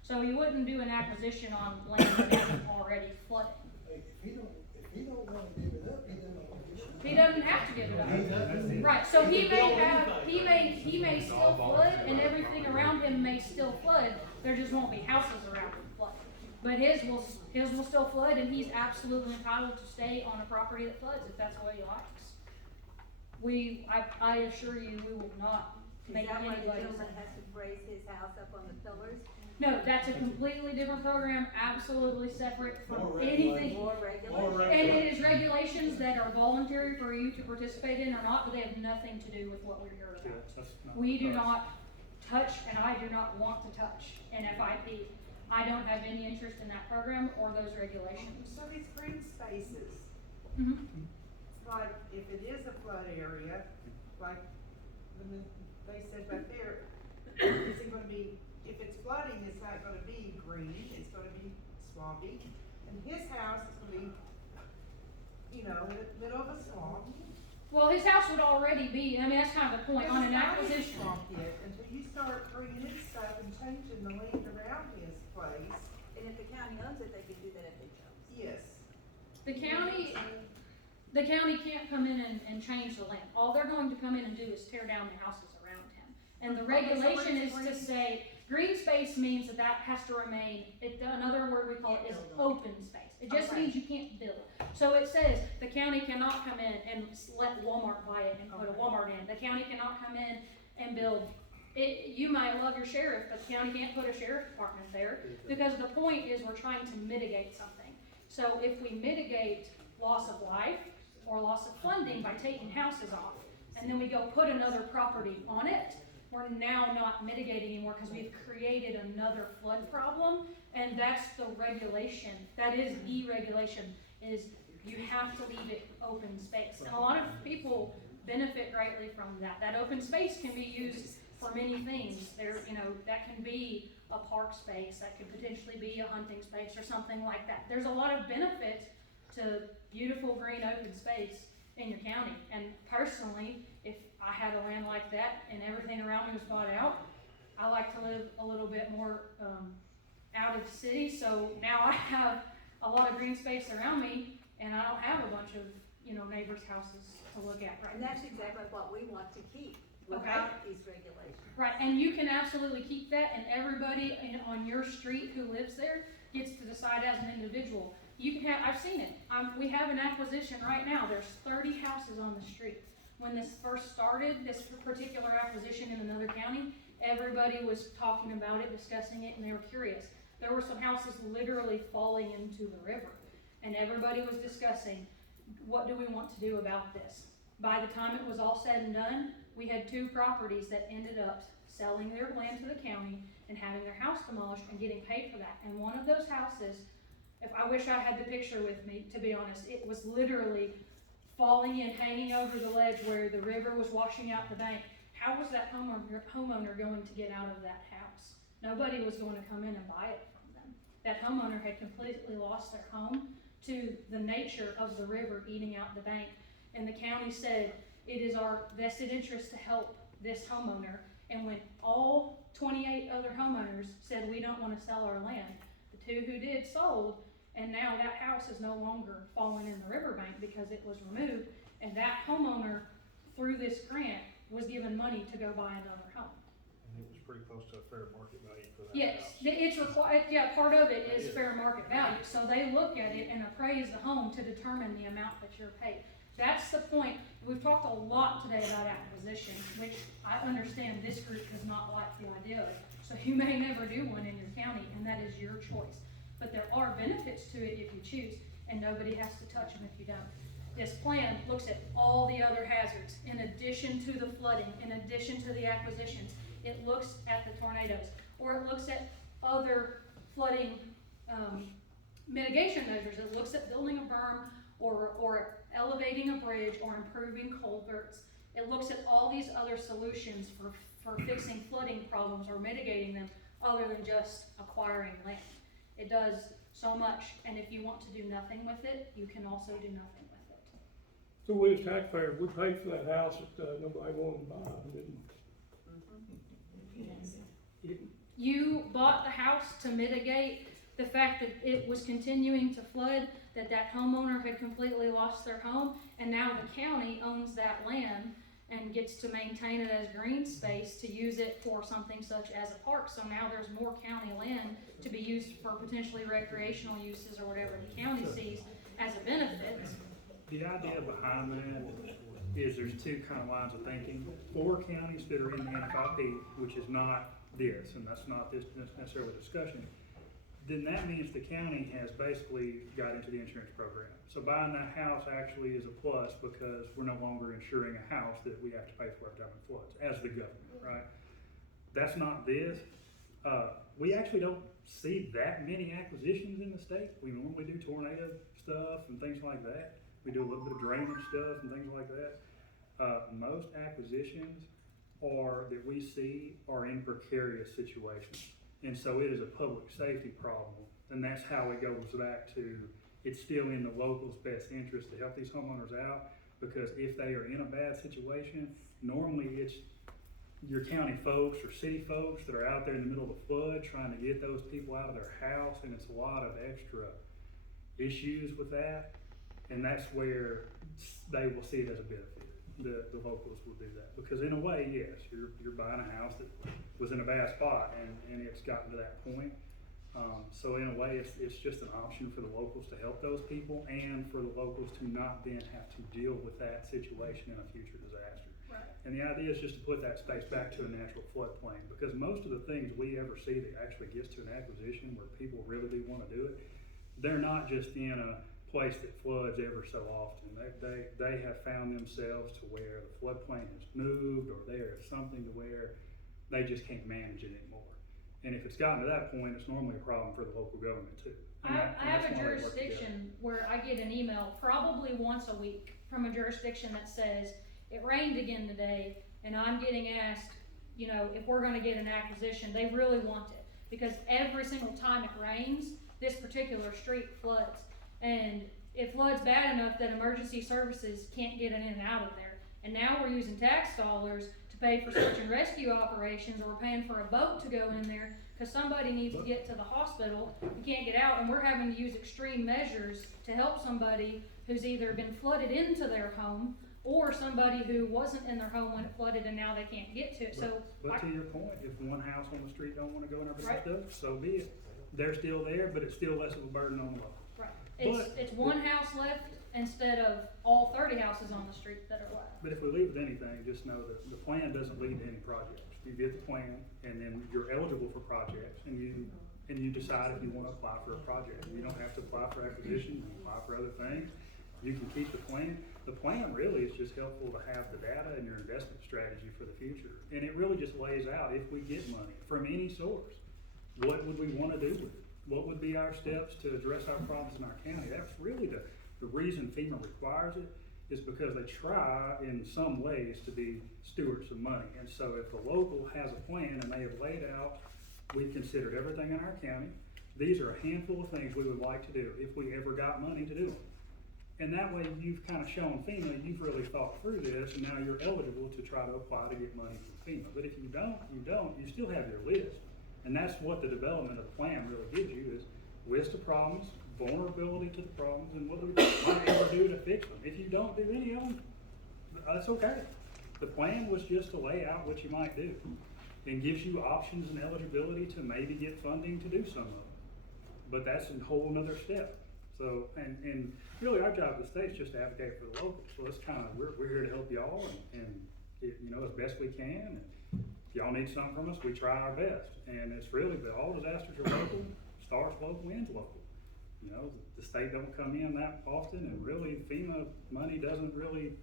So you wouldn't do an acquisition on land that isn't already flooding. If he he don't wanna give it up, he doesn't wanna give it up. He doesn't have to give it Exactly. up. Right, so he can may build have, anything. he may still flood and everything around him may still flood, there just won't be houses around him flooding. But his will still flood and he's absolutely entitled to stay on a property that floods if that's what he likes. I assure you, we will not make Is that why the anybody. gentleman has to raise his house up on the pillars? No, that's a completely different program, absolutely separate from More anything. More More regulation? And it is regulations that are voluntary for you to participate in or not, but they have nothing to do with what we're here Yeah, about. that's not We do us. not touch, and I do not want to touch an FIP. I don't have any interest in that program or those regulations. So these green spaces, Mhm. it's like, if it is a flood area, like, they said back there, is it gonna be, if it's flooding, it's not gonna be green, it's gonna be swampy. And his house is gonna be, in the middle of a swamp. Well, his house would already be, I mean, that's kind of the point, on an acquisition. Swamp yet, until you start bringing in stuff and changing the land around his place. And if the county owns it, they can do that if they chose. Yes. The county can't come in and change the land. All they're going to come in and do is tear down the houses around him. And the regulation is to say, green space means that has to remain, another word we call it is open space. It just means you can't build. So it says, the county cannot come in and let Walmart buy it and put a Walmart in. The county cannot come in and build. You might love your sheriff, but the county can't put a sheriff department there, because the point is we're trying to mitigate something. So if we mitigate loss of life or loss of funding by taking houses off, and then we go put another property on it, we're now not mitigating anymore because we've created another flood problem, and that's the regulation. That is the regulation, is you have to leave it open space. And a lot of people benefit greatly from that. That open space can be used for many things. That can be a park space, that could potentially be a hunting space or something like that. There's a lot of benefit to beautiful green open space in your county. And personally, if I had a land like that and everything around me was bought out, I like to live a little bit more out of the city. So now I have a lot of green space around me, and I don't have a bunch of neighbors' houses to look at right And now. that's exactly what we want to keep without these regulations. Right, and you can absolutely keep that, and everybody on your street who lives there gets to decide as an individual. You can have, I've seen it. We have an acquisition right now. There's 30 houses on the street. When this first started, this particular acquisition in another county, everybody was talking about it, discussing it, and they were curious. There were some houses literally falling into the river, and everybody was discussing, what do we want to do about this? By the time it was all said and done, we had 2 properties that ended up selling their land to the county and having their house demolished and getting paid for that. And one of those houses, if I wish I had the picture with me, to be honest, it was literally falling in, hanging over the ledge where the river was washing out the bank. How was that homeowner going to get out of that house? Nobody was going to come in and buy it from them. That homeowner had completely lost their home to the nature of the river eating out the bank. And the county said, it is our vested interest to help this homeowner. And when all 28 other homeowners said, we don't want to sell our land, the 2 who did sold, and now that house is no longer falling in the riverbank because it was removed, and that homeowner, through this grant, was given money to go buy another home. And it was pretty close to a fair market value for that Yes, house. it's required, part of it is fair market value, so they look at it and appraise the home to determine the amount that you're paid. That's the point. We've talked a lot today about acquisition, which I understand this group does not like the idea of, so you may never do one in your county, and that is your choice. But there are benefits to it if you choose, and nobody has to touch them if you don't. This plan looks at all the other hazards, in addition to the flooding, in addition to the acquisitions. It looks at the tornadoes, or it looks at other flooding mitigation measures. It looks at building a berm, or elevating a bridge, or improving culverts. It looks at all these other solutions for fixing flooding problems or mitigating them, other than just acquiring land. It does so much, and if you want to do nothing with it, you can also do nothing with it. So we as taxpayers, we paid for that house that nobody wanted to buy, didn't we? You bought the house to mitigate the fact that it was continuing to flood. that homeowner had completely lost their home, and now the county owns that land and gets to maintain it as green space to use it for something such as a park. So now there's more county land to be used for potentially recreational uses or whatever the county sees as a benefit. The idea behind that is there's two kind of lines of thinking. 4 counties that are in the NFIP, which is not this, and that's not this necessarily discussion, then that means the county has basically got into the insurance program. So buying that house actually is a plus because we're no longer insuring a house that we have to pay for every time it floods, as the government, right? That's not this. We actually don't see that many acquisitions in the state. We normally do tornado stuff and things like that. We do a little bit of drainage stuff and things like that. Most acquisitions that we see are in precarious situations. And so it is a public safety problem. And that's how it goes back to, it's still in the local's best interest to help these homeowners out, because if they are in a bad situation, normally it's your county folks or city folks that are out there in the middle of a flood trying to get those people out of their house, and it's a lot of extra issues with that. And that's where they will see it as a benefit. The locals will do that, because in a way, yes, you're buying a house that was in a bad spot and it's gotten to that point. So in a way, it's just an option for the locals to help those people, and for the locals to not then have to deal with that situation in a future disaster. Right. And the idea is just to put that space back to a natural floodplain, because most of the things we ever see that actually gets to an acquisition where people really do want to do it, they're not just in a place that floods ever so often. They have found themselves to where the floodplain has moved, or there is something to where they just can't manage it anymore. And if it's gotten to that point, it's normally a problem for the local government too. I have a jurisdiction where I get an email probably once a week from a jurisdiction that says, it rained again today, and I'm getting asked, you know, if we're gonna get an acquisition. They really want it, because every single time it rains, this particular street floods. And it floods bad enough that emergency services can't get in and out of there. And now we're using tax dollars to pay for search and rescue operations, or we're paying for a boat to go in there because somebody needs to get to the hospital and can't get out, and we're having to use extreme measures to help somebody who's either been flooded into their home, or somebody who wasn't in their home when it flooded and now they can't get to it. So, but to your point, if one house on the street don't want to go and everything Right. stuff, so be it. They're still there, but it's still less of a burden on the local. right, But- it's one house left instead of all 30 houses on the street that are left. But if we leave with anything, just know that the plan doesn't lead to any projects. You get the plan, and then you're eligible for projects, and you decide if you want to apply for a project. You don't have to apply for acquisition, you can apply for other things. You can keep the plan. The plan really is just helpful to have the data and your investment strategy for the future. And it really just lays out, if we get money from any source, what would we want to do with it? What would be our steps to address our problems in our county? That's really the reason FEMA requires it, is because they try in some ways to be stewards of money. And so if the local has a plan and they have laid out, we've considered everything in our county, these are a handful of things we would like to do if we ever got money to do them. And that way you've kind of shown FEMA, you've really thought through this, and now you're eligible to try to apply to get money from FEMA. But if you don't, you still have your list. And that's what the development of the plan really gives you, is list of problems, vulnerability to the problems, and what we might ever do to fix them. If you don't do any of them, that's okay. The plan was just to lay out what you might do, and gives you options and eligibility to maybe get funding to do some of them. But that's a whole nother step. So, and really our job at the state is just to advocate for the locals. So it's kind of, we're here to help y'all, and you know, as best we can. And if y'all need something from us, we try our best. And it's really that all disasters are local, starts local, ends local. You know, the state don't come in that often, and really FEMA money doesn't really,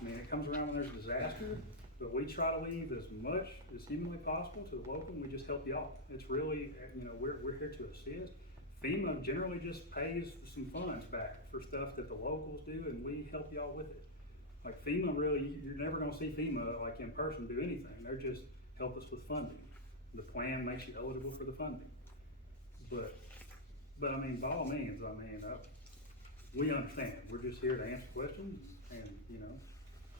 I mean, it comes around when there's a disaster, but we try to leave as much as humanly possible to the local, and we just help y'all. It's really, you know, we're here to assist. FEMA generally just pays some funds back for stuff that the locals do, and we help y'all with it. Like FEMA, really, you're never gonna see FEMA like in person do anything. They're just help us with funding. The plan makes you eligible for the funding. But I mean, by all means, we understand. We're just here to answer questions, and, you know,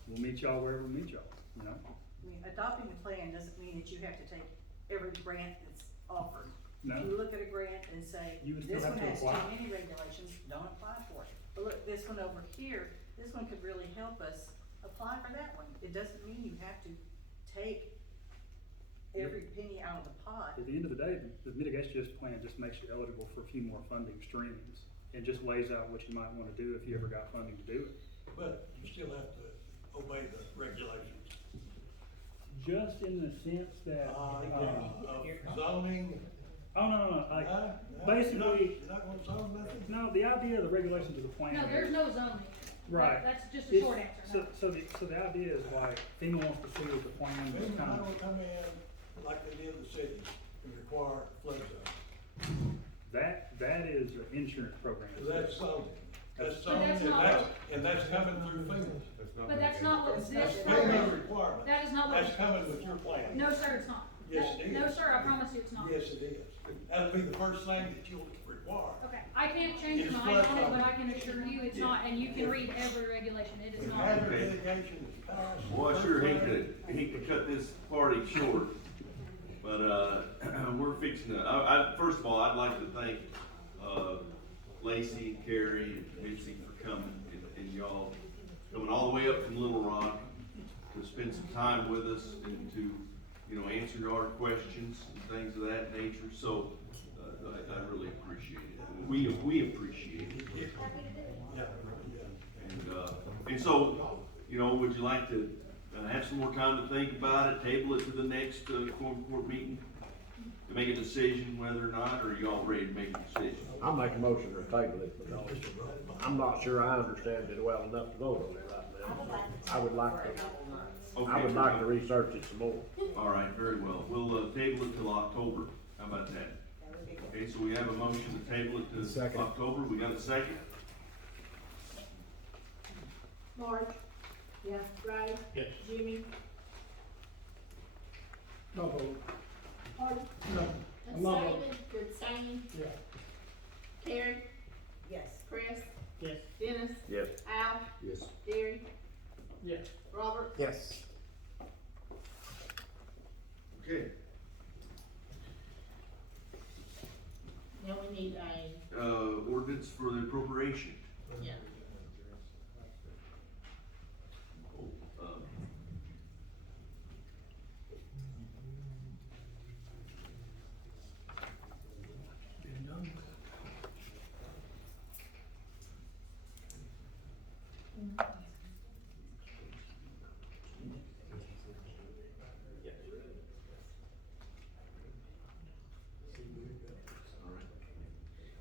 we'll meet y'all wherever we meet y'all, you know? I mean, adopting the plan doesn't mean that you have to take every grant that's offered. No. You look at a grant and say, You would still this have one to has too apply. many regulations, don't apply for it. But look, this one over here, this one could really help us, apply for that one. It doesn't mean you have to take every penny out of the pot. At the end of the day, the mitigation plan just makes you eligible for a few more funding streams and just lays out what you might wanna do if you ever got funding to do it. But you still have to obey the regulations. Just in the sense that, Zoning. oh, no, like, No, basically, You're not gonna zone nothing? no, the idea of the regulations of the plan. No, there's no zoning. Right. That's just a short answer, no. So the idea is like, FEMA wants to see what the plan is FEMA kind don't of, come in like they did the cities and require flood zone. that is an insurance program. That's zoning. That's But zoning, that's and not that's, and that's coming through FEMA. But that's not what this That's program, FEMA requirement. that is not what. That's coming with your plan. No, sir, it's not. Yes, it is. No, sir, I promise you it's not. Yes, it is. That'll be the first thing that you'll require. Okay, I can't change your It's mind on it, flood but I can assure you it's Yeah. not, and you can read every regulation, it is If not. hazard mitigation is passed. Well, I sure hate to cut this party short, but, we're fixing to, first of all, I'd like to thank, Lacey, Carrie, and Mitzi for coming, and y'all coming all the way up from Little Rock to spend some time with us and to, answer our questions and things of that nature, so, I really appreciate it. We appreciate it. Yeah. And so, would you like to have some more time to think about it, table it to the next Quorum Court meeting? To make a decision whether or not, or are you all ready to make a decision? I'll make a motion to table it because I'm not sure I understand it well enough to vote on it right now. I would like to research it some more. All right, very well. We'll table it till October. How about that? Okay, so we have a motion to table it to Second. October. We got a second? Marge? Yeah. Ray? Yes. Jimmy? No vote. Pardon? No, I'm not voting. You're abstaining? Yeah. Carrie? Yes. Chris? Yes. Dennis? Yes. Al? Yes. Gary? Yes. Robert? Yes. Okay. Now we need a, Ordinance for the appropriation. yeah.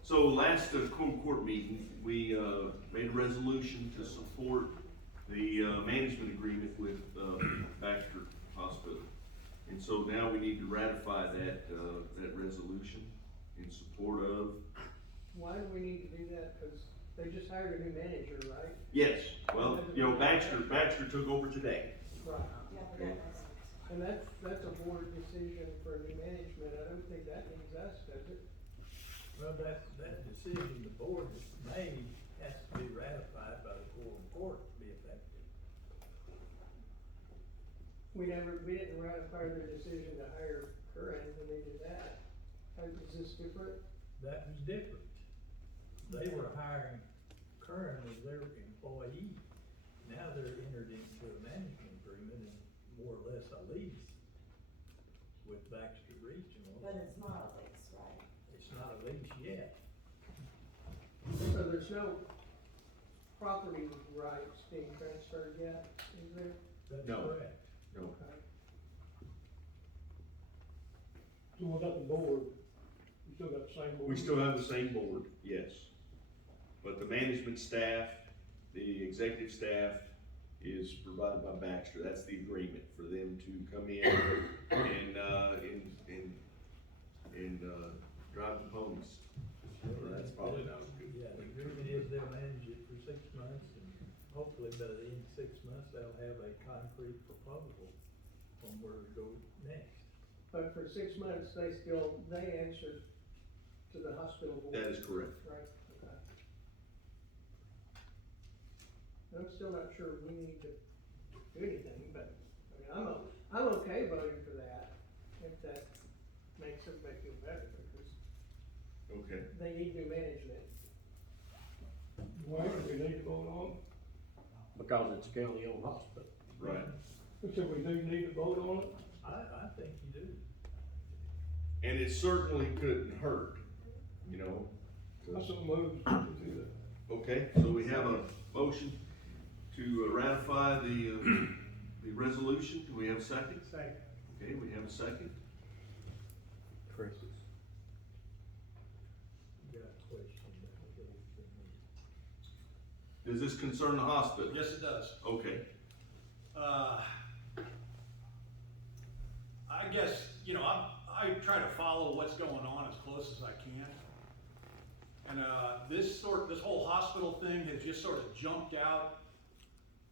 So last Quorum Court meeting, we made a resolution to support the management agreement with Baxter Hospital. And so now we need to ratify that resolution in support of. Why do we need to do that? Cause they just hired a new manager, right? Yes, well, Baxter took over today. Right. Okay. And that's a board decision for new management. I don't think that needs us, does it? Well, that decision the board has made has to be ratified by the Quorum Court to be effective. We didn't ratify their decision to hire Curran when they did that. Is this different? That was different. They were hiring Curran as their employee. Now they're entered into a management agreement and more or less a lease with Baxter Regional. But it's not a lease, right? It's not a lease yet. So there's no property rights being transferred yet, is there? That's No. correct. No. Okay. So what about the board? We still got the same board? We still have the same board, yes. But the management staff, the executive staff is provided by Baxter. That's the agreement for them to come in and drive the ponies. Well, that's probably not as good. Yeah, the agreement is they'll manage it for 6 months and hopefully by the end of 6 months, they'll have a concrete proposal on where to go next. But for 6 months, they answer to the hospital board. That is correct. Right, okay. I'm still not sure we need to do anything, but, I mean, I'm okay voting for that, if that makes everybody feel better, because Okay. they need new management. Why do we need to vote on? Because it's a county-owned hospital. Right. So we do need to vote on it? I think you do. And it certainly couldn't hurt, you know. I so moved to do that. Okay, so we have a motion to ratify the resolution. Do we have a second? Second. Okay, we have a second. Chris. Does this concern the hospital? Yes, it does. Okay. I guess, you know, I try to follow what's going on as close as I can. And, this whole hospital thing has just sort of jumped out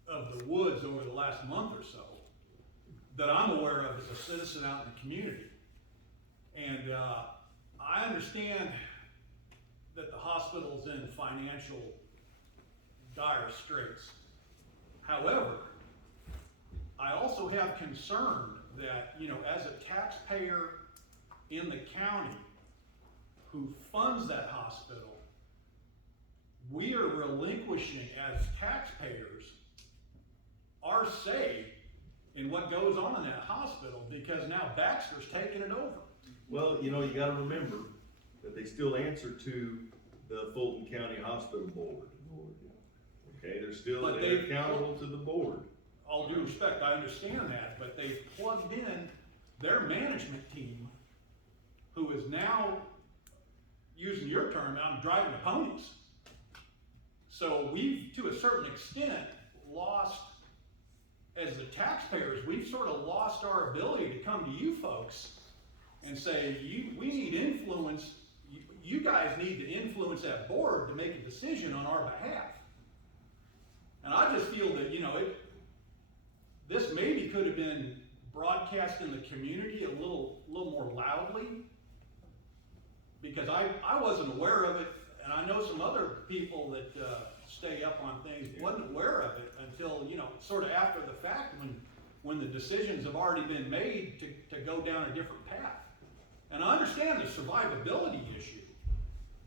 of the woods over the last month or so that I'm aware of as a citizen out in the community. And, I understand that the hospital's in financial dire straits. However, I also have concern that, you know, as a taxpayer in the county who funds that hospital, we are relinquishing as taxpayers our say in what goes on in that hospital because now Baxter's taking it over. Well, you know, you gotta remember that they still answer to the Fulton County Hospital Board. Okay, they're accountable to the board. All due respect, I understand that, but they've plugged in their management team, who is now, using your term, I'm driving the ponies. So we've, to a certain extent, lost, as the taxpayers, we've sort of lost our ability to come to you folks and say, we need influence, you guys need to influence that board to make a decision on our behalf. And I just feel that, you know, this maybe could have been broadcast in the community a little more loudly, because I wasn't aware of it, and I know some other people that stay up on things wasn't aware of it until, you know, sort of after the fact when the decisions have already been made to go down a different path. And I understand the survivability issue,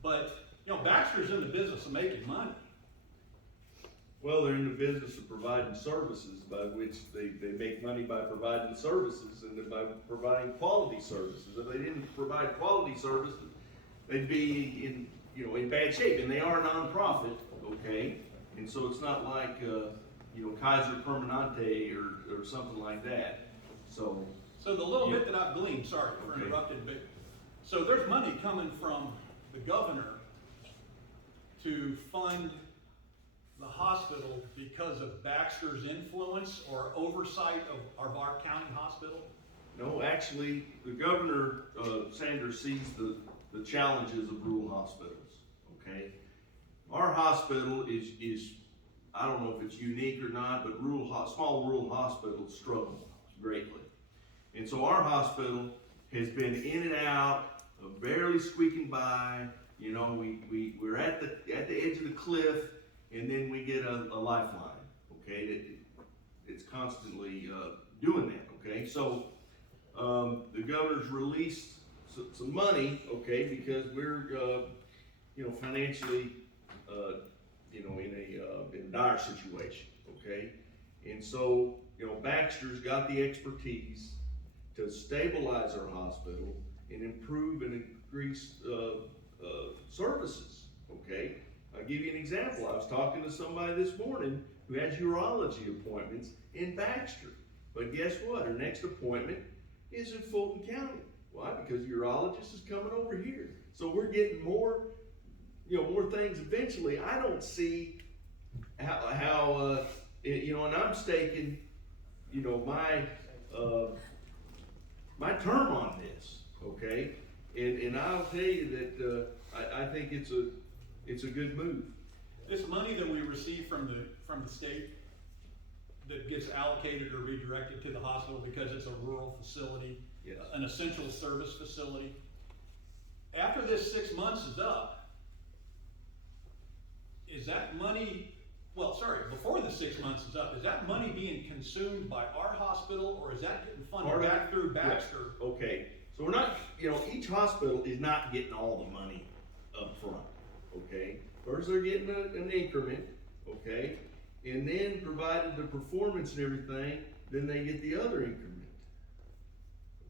but, you know, Baxter's in the business of making money. Well, they're in the business of providing services by which they make money by providing services and by providing quality services. If they didn't provide quality services, they'd be in bad shape, and they are a nonprofit, okay? And so it's not like, Kaiser Permanente or something like that, so. So the little bit that I've gleaned, sorry for interrupting, but, so there's money coming from the governor to fund the hospital because of Baxter's influence or oversight of our county hospital? No, actually, the governor, Sanders, sees the challenges of rural hospitals, okay? Our hospital is, I don't know if it's unique or not, but small rural hospitals struggle greatly. And so our hospital has been in and out, barely squeaking by. You know, we're at the edge of the cliff, and then we get a lifeline, okay? It's constantly doing that, okay? So the governor's released some money, okay, because we're, financially, in a dire situation, okay? And so, Baxter's got the expertise to stabilize our hospital and improve and increase services, okay? I'll give you an example. I was talking to somebody this morning who has urology appointments in Baxter. But guess what? Her next appointment is in Fulton County. Why? Because the urologist is coming over here. So we're getting more things eventually. I don't see how and I'm staking, my term on this, okay? And I'll tell you that I think it's a good move. This money that we receive from the state that gets allocated or redirected to the hospital because it's a rural facility, yes, an essential service facility. After this 6 months is up, is that money, before the 6 months is up, is that money being consumed by our hospital, or is that getting funded back through Baxter? Yeah. Okay, so we're not, each hospital is not getting all the money up front, okay? First, they're getting an increment, okay? And then, provided the performance and everything, then they get the other increment,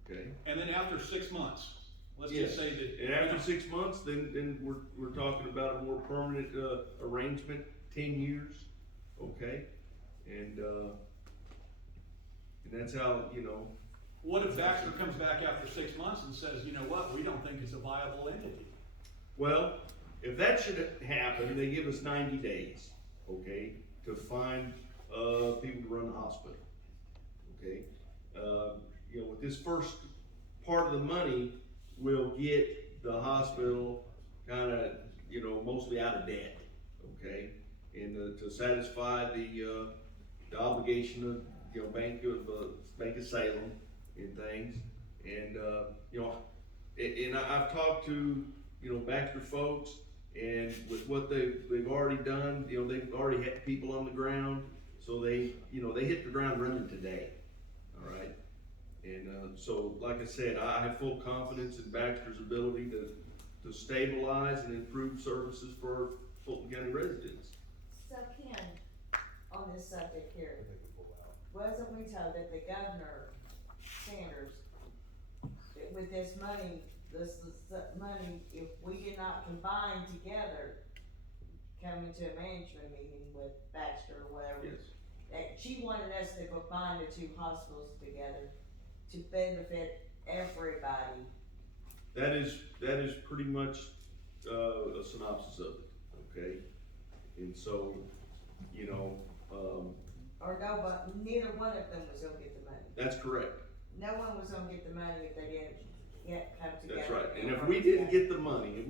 okay? And then after 6 months, let's Yes. just say that. And after 6 months, then we're talking about a more permanent, arrangement, 10 years, okay? And that's how, What if Baxter comes back after 6 months and says, you know what, we don't think it's a viable entity? well, if that should happen, they give us 90 days, okay, to find, people to run the hospital, okay? With this first part of the money, we'll get the hospital kinda, mostly out of debt, okay? And, to satisfy the obligation of, Bank of Salem and things. And, and I've talked to, Baxter folks, and with what they've already done, they've already had people on the ground, so they hit the ground running today, all right? And, so, like I said, I have full confidence in Baxter's ability to stabilize and improve services for our Fulton County residents. So Ken, on this subject here, wasn't we told that the governor, Sanders, that with this money, if we did not combine together, come into a management meeting with Baxter or whatever, Yes. that she wanted us to combine the two hospitals together to benefit everybody. That is pretty much, a synopsis of it, okay? And so, Or no, but neither one of them was gonna get the money. that's correct. No one was gonna get the money if they didn't come together. That's right. And if we didn't get the money,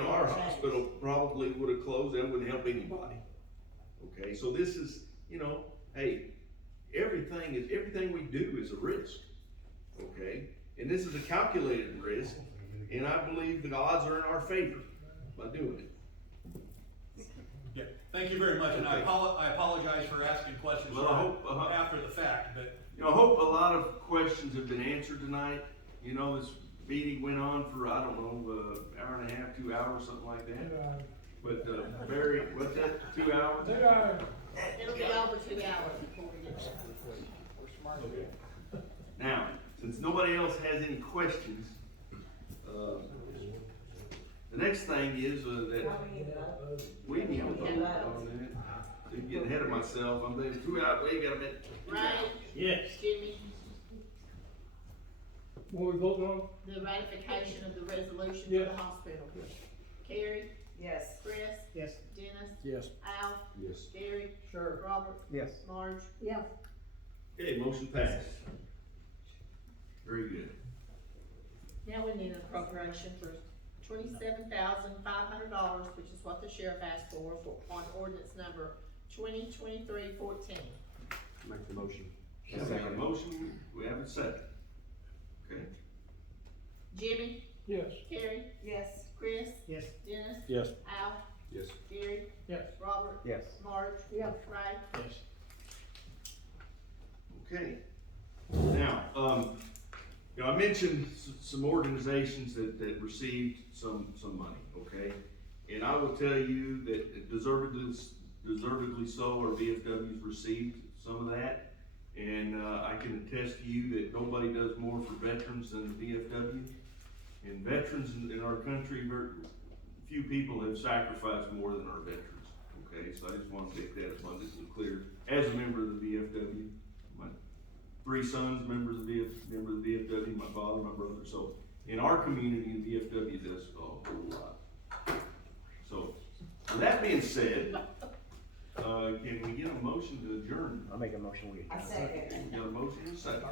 our hospital probably would have closed, that wouldn't help anybody. Okay, so this is, hey, everything we do is a risk, okay? And this is a calculated risk, and I believe the odds are in our favor by doing it. Yeah, thank you very much, and I Okay. apologize for asking questions Well, I hope, after the fact, but. I hope a lot of questions have been answered tonight. This meeting went on for, I don't know, hour and a half, 2 hours, something like that. But, what's that, 2 hours? It'll be over 2 hours before we get there. Okay. Now, since nobody else has any questions, the next thing is, that we need to vote on it. I'm getting ahead of myself. I'm thinking 2 hours, wait, got a minute. 2 Right? hours. Yes. Jimmy, What we voting on? the ratification of the resolution for Yes. the hospital. Carrie, Yes. Chris, Yes. Dennis, Yes. Al, Yes. Gary, Sure. Robert, Yes. Marge. Yes. Okay, motion passed. Very good. Now we need an appropriation for $27,500, which is what the sheriff asked for on ordinance number 2023-14. Make the motion. We have a motion, we have a second. Okay, Jimmy, Yes. Carrie, Yes. Chris, Yes. Dennis, Yes. Al, Yes. Gary, Yes. Robert, Yes. Marge, Yes. Ray. Yes. okay. Now, I mentioned some organizations that received some money, okay? And I will tell you that deservedly so, our VFWs received some of that. And, I can attest to you that nobody does more for veterans than the VFW. And veterans in our country, few people have sacrificed more than our veterans, okay? So I just want to make that abundantly clear. As a member of the VFW, my 3 sons, members of the VFW, my father, my brother. So in our community, the VFW does a whole lot. So, with that being said, can we get a motion to adjourn? I'll make a motion. I second. We got a motion and a second.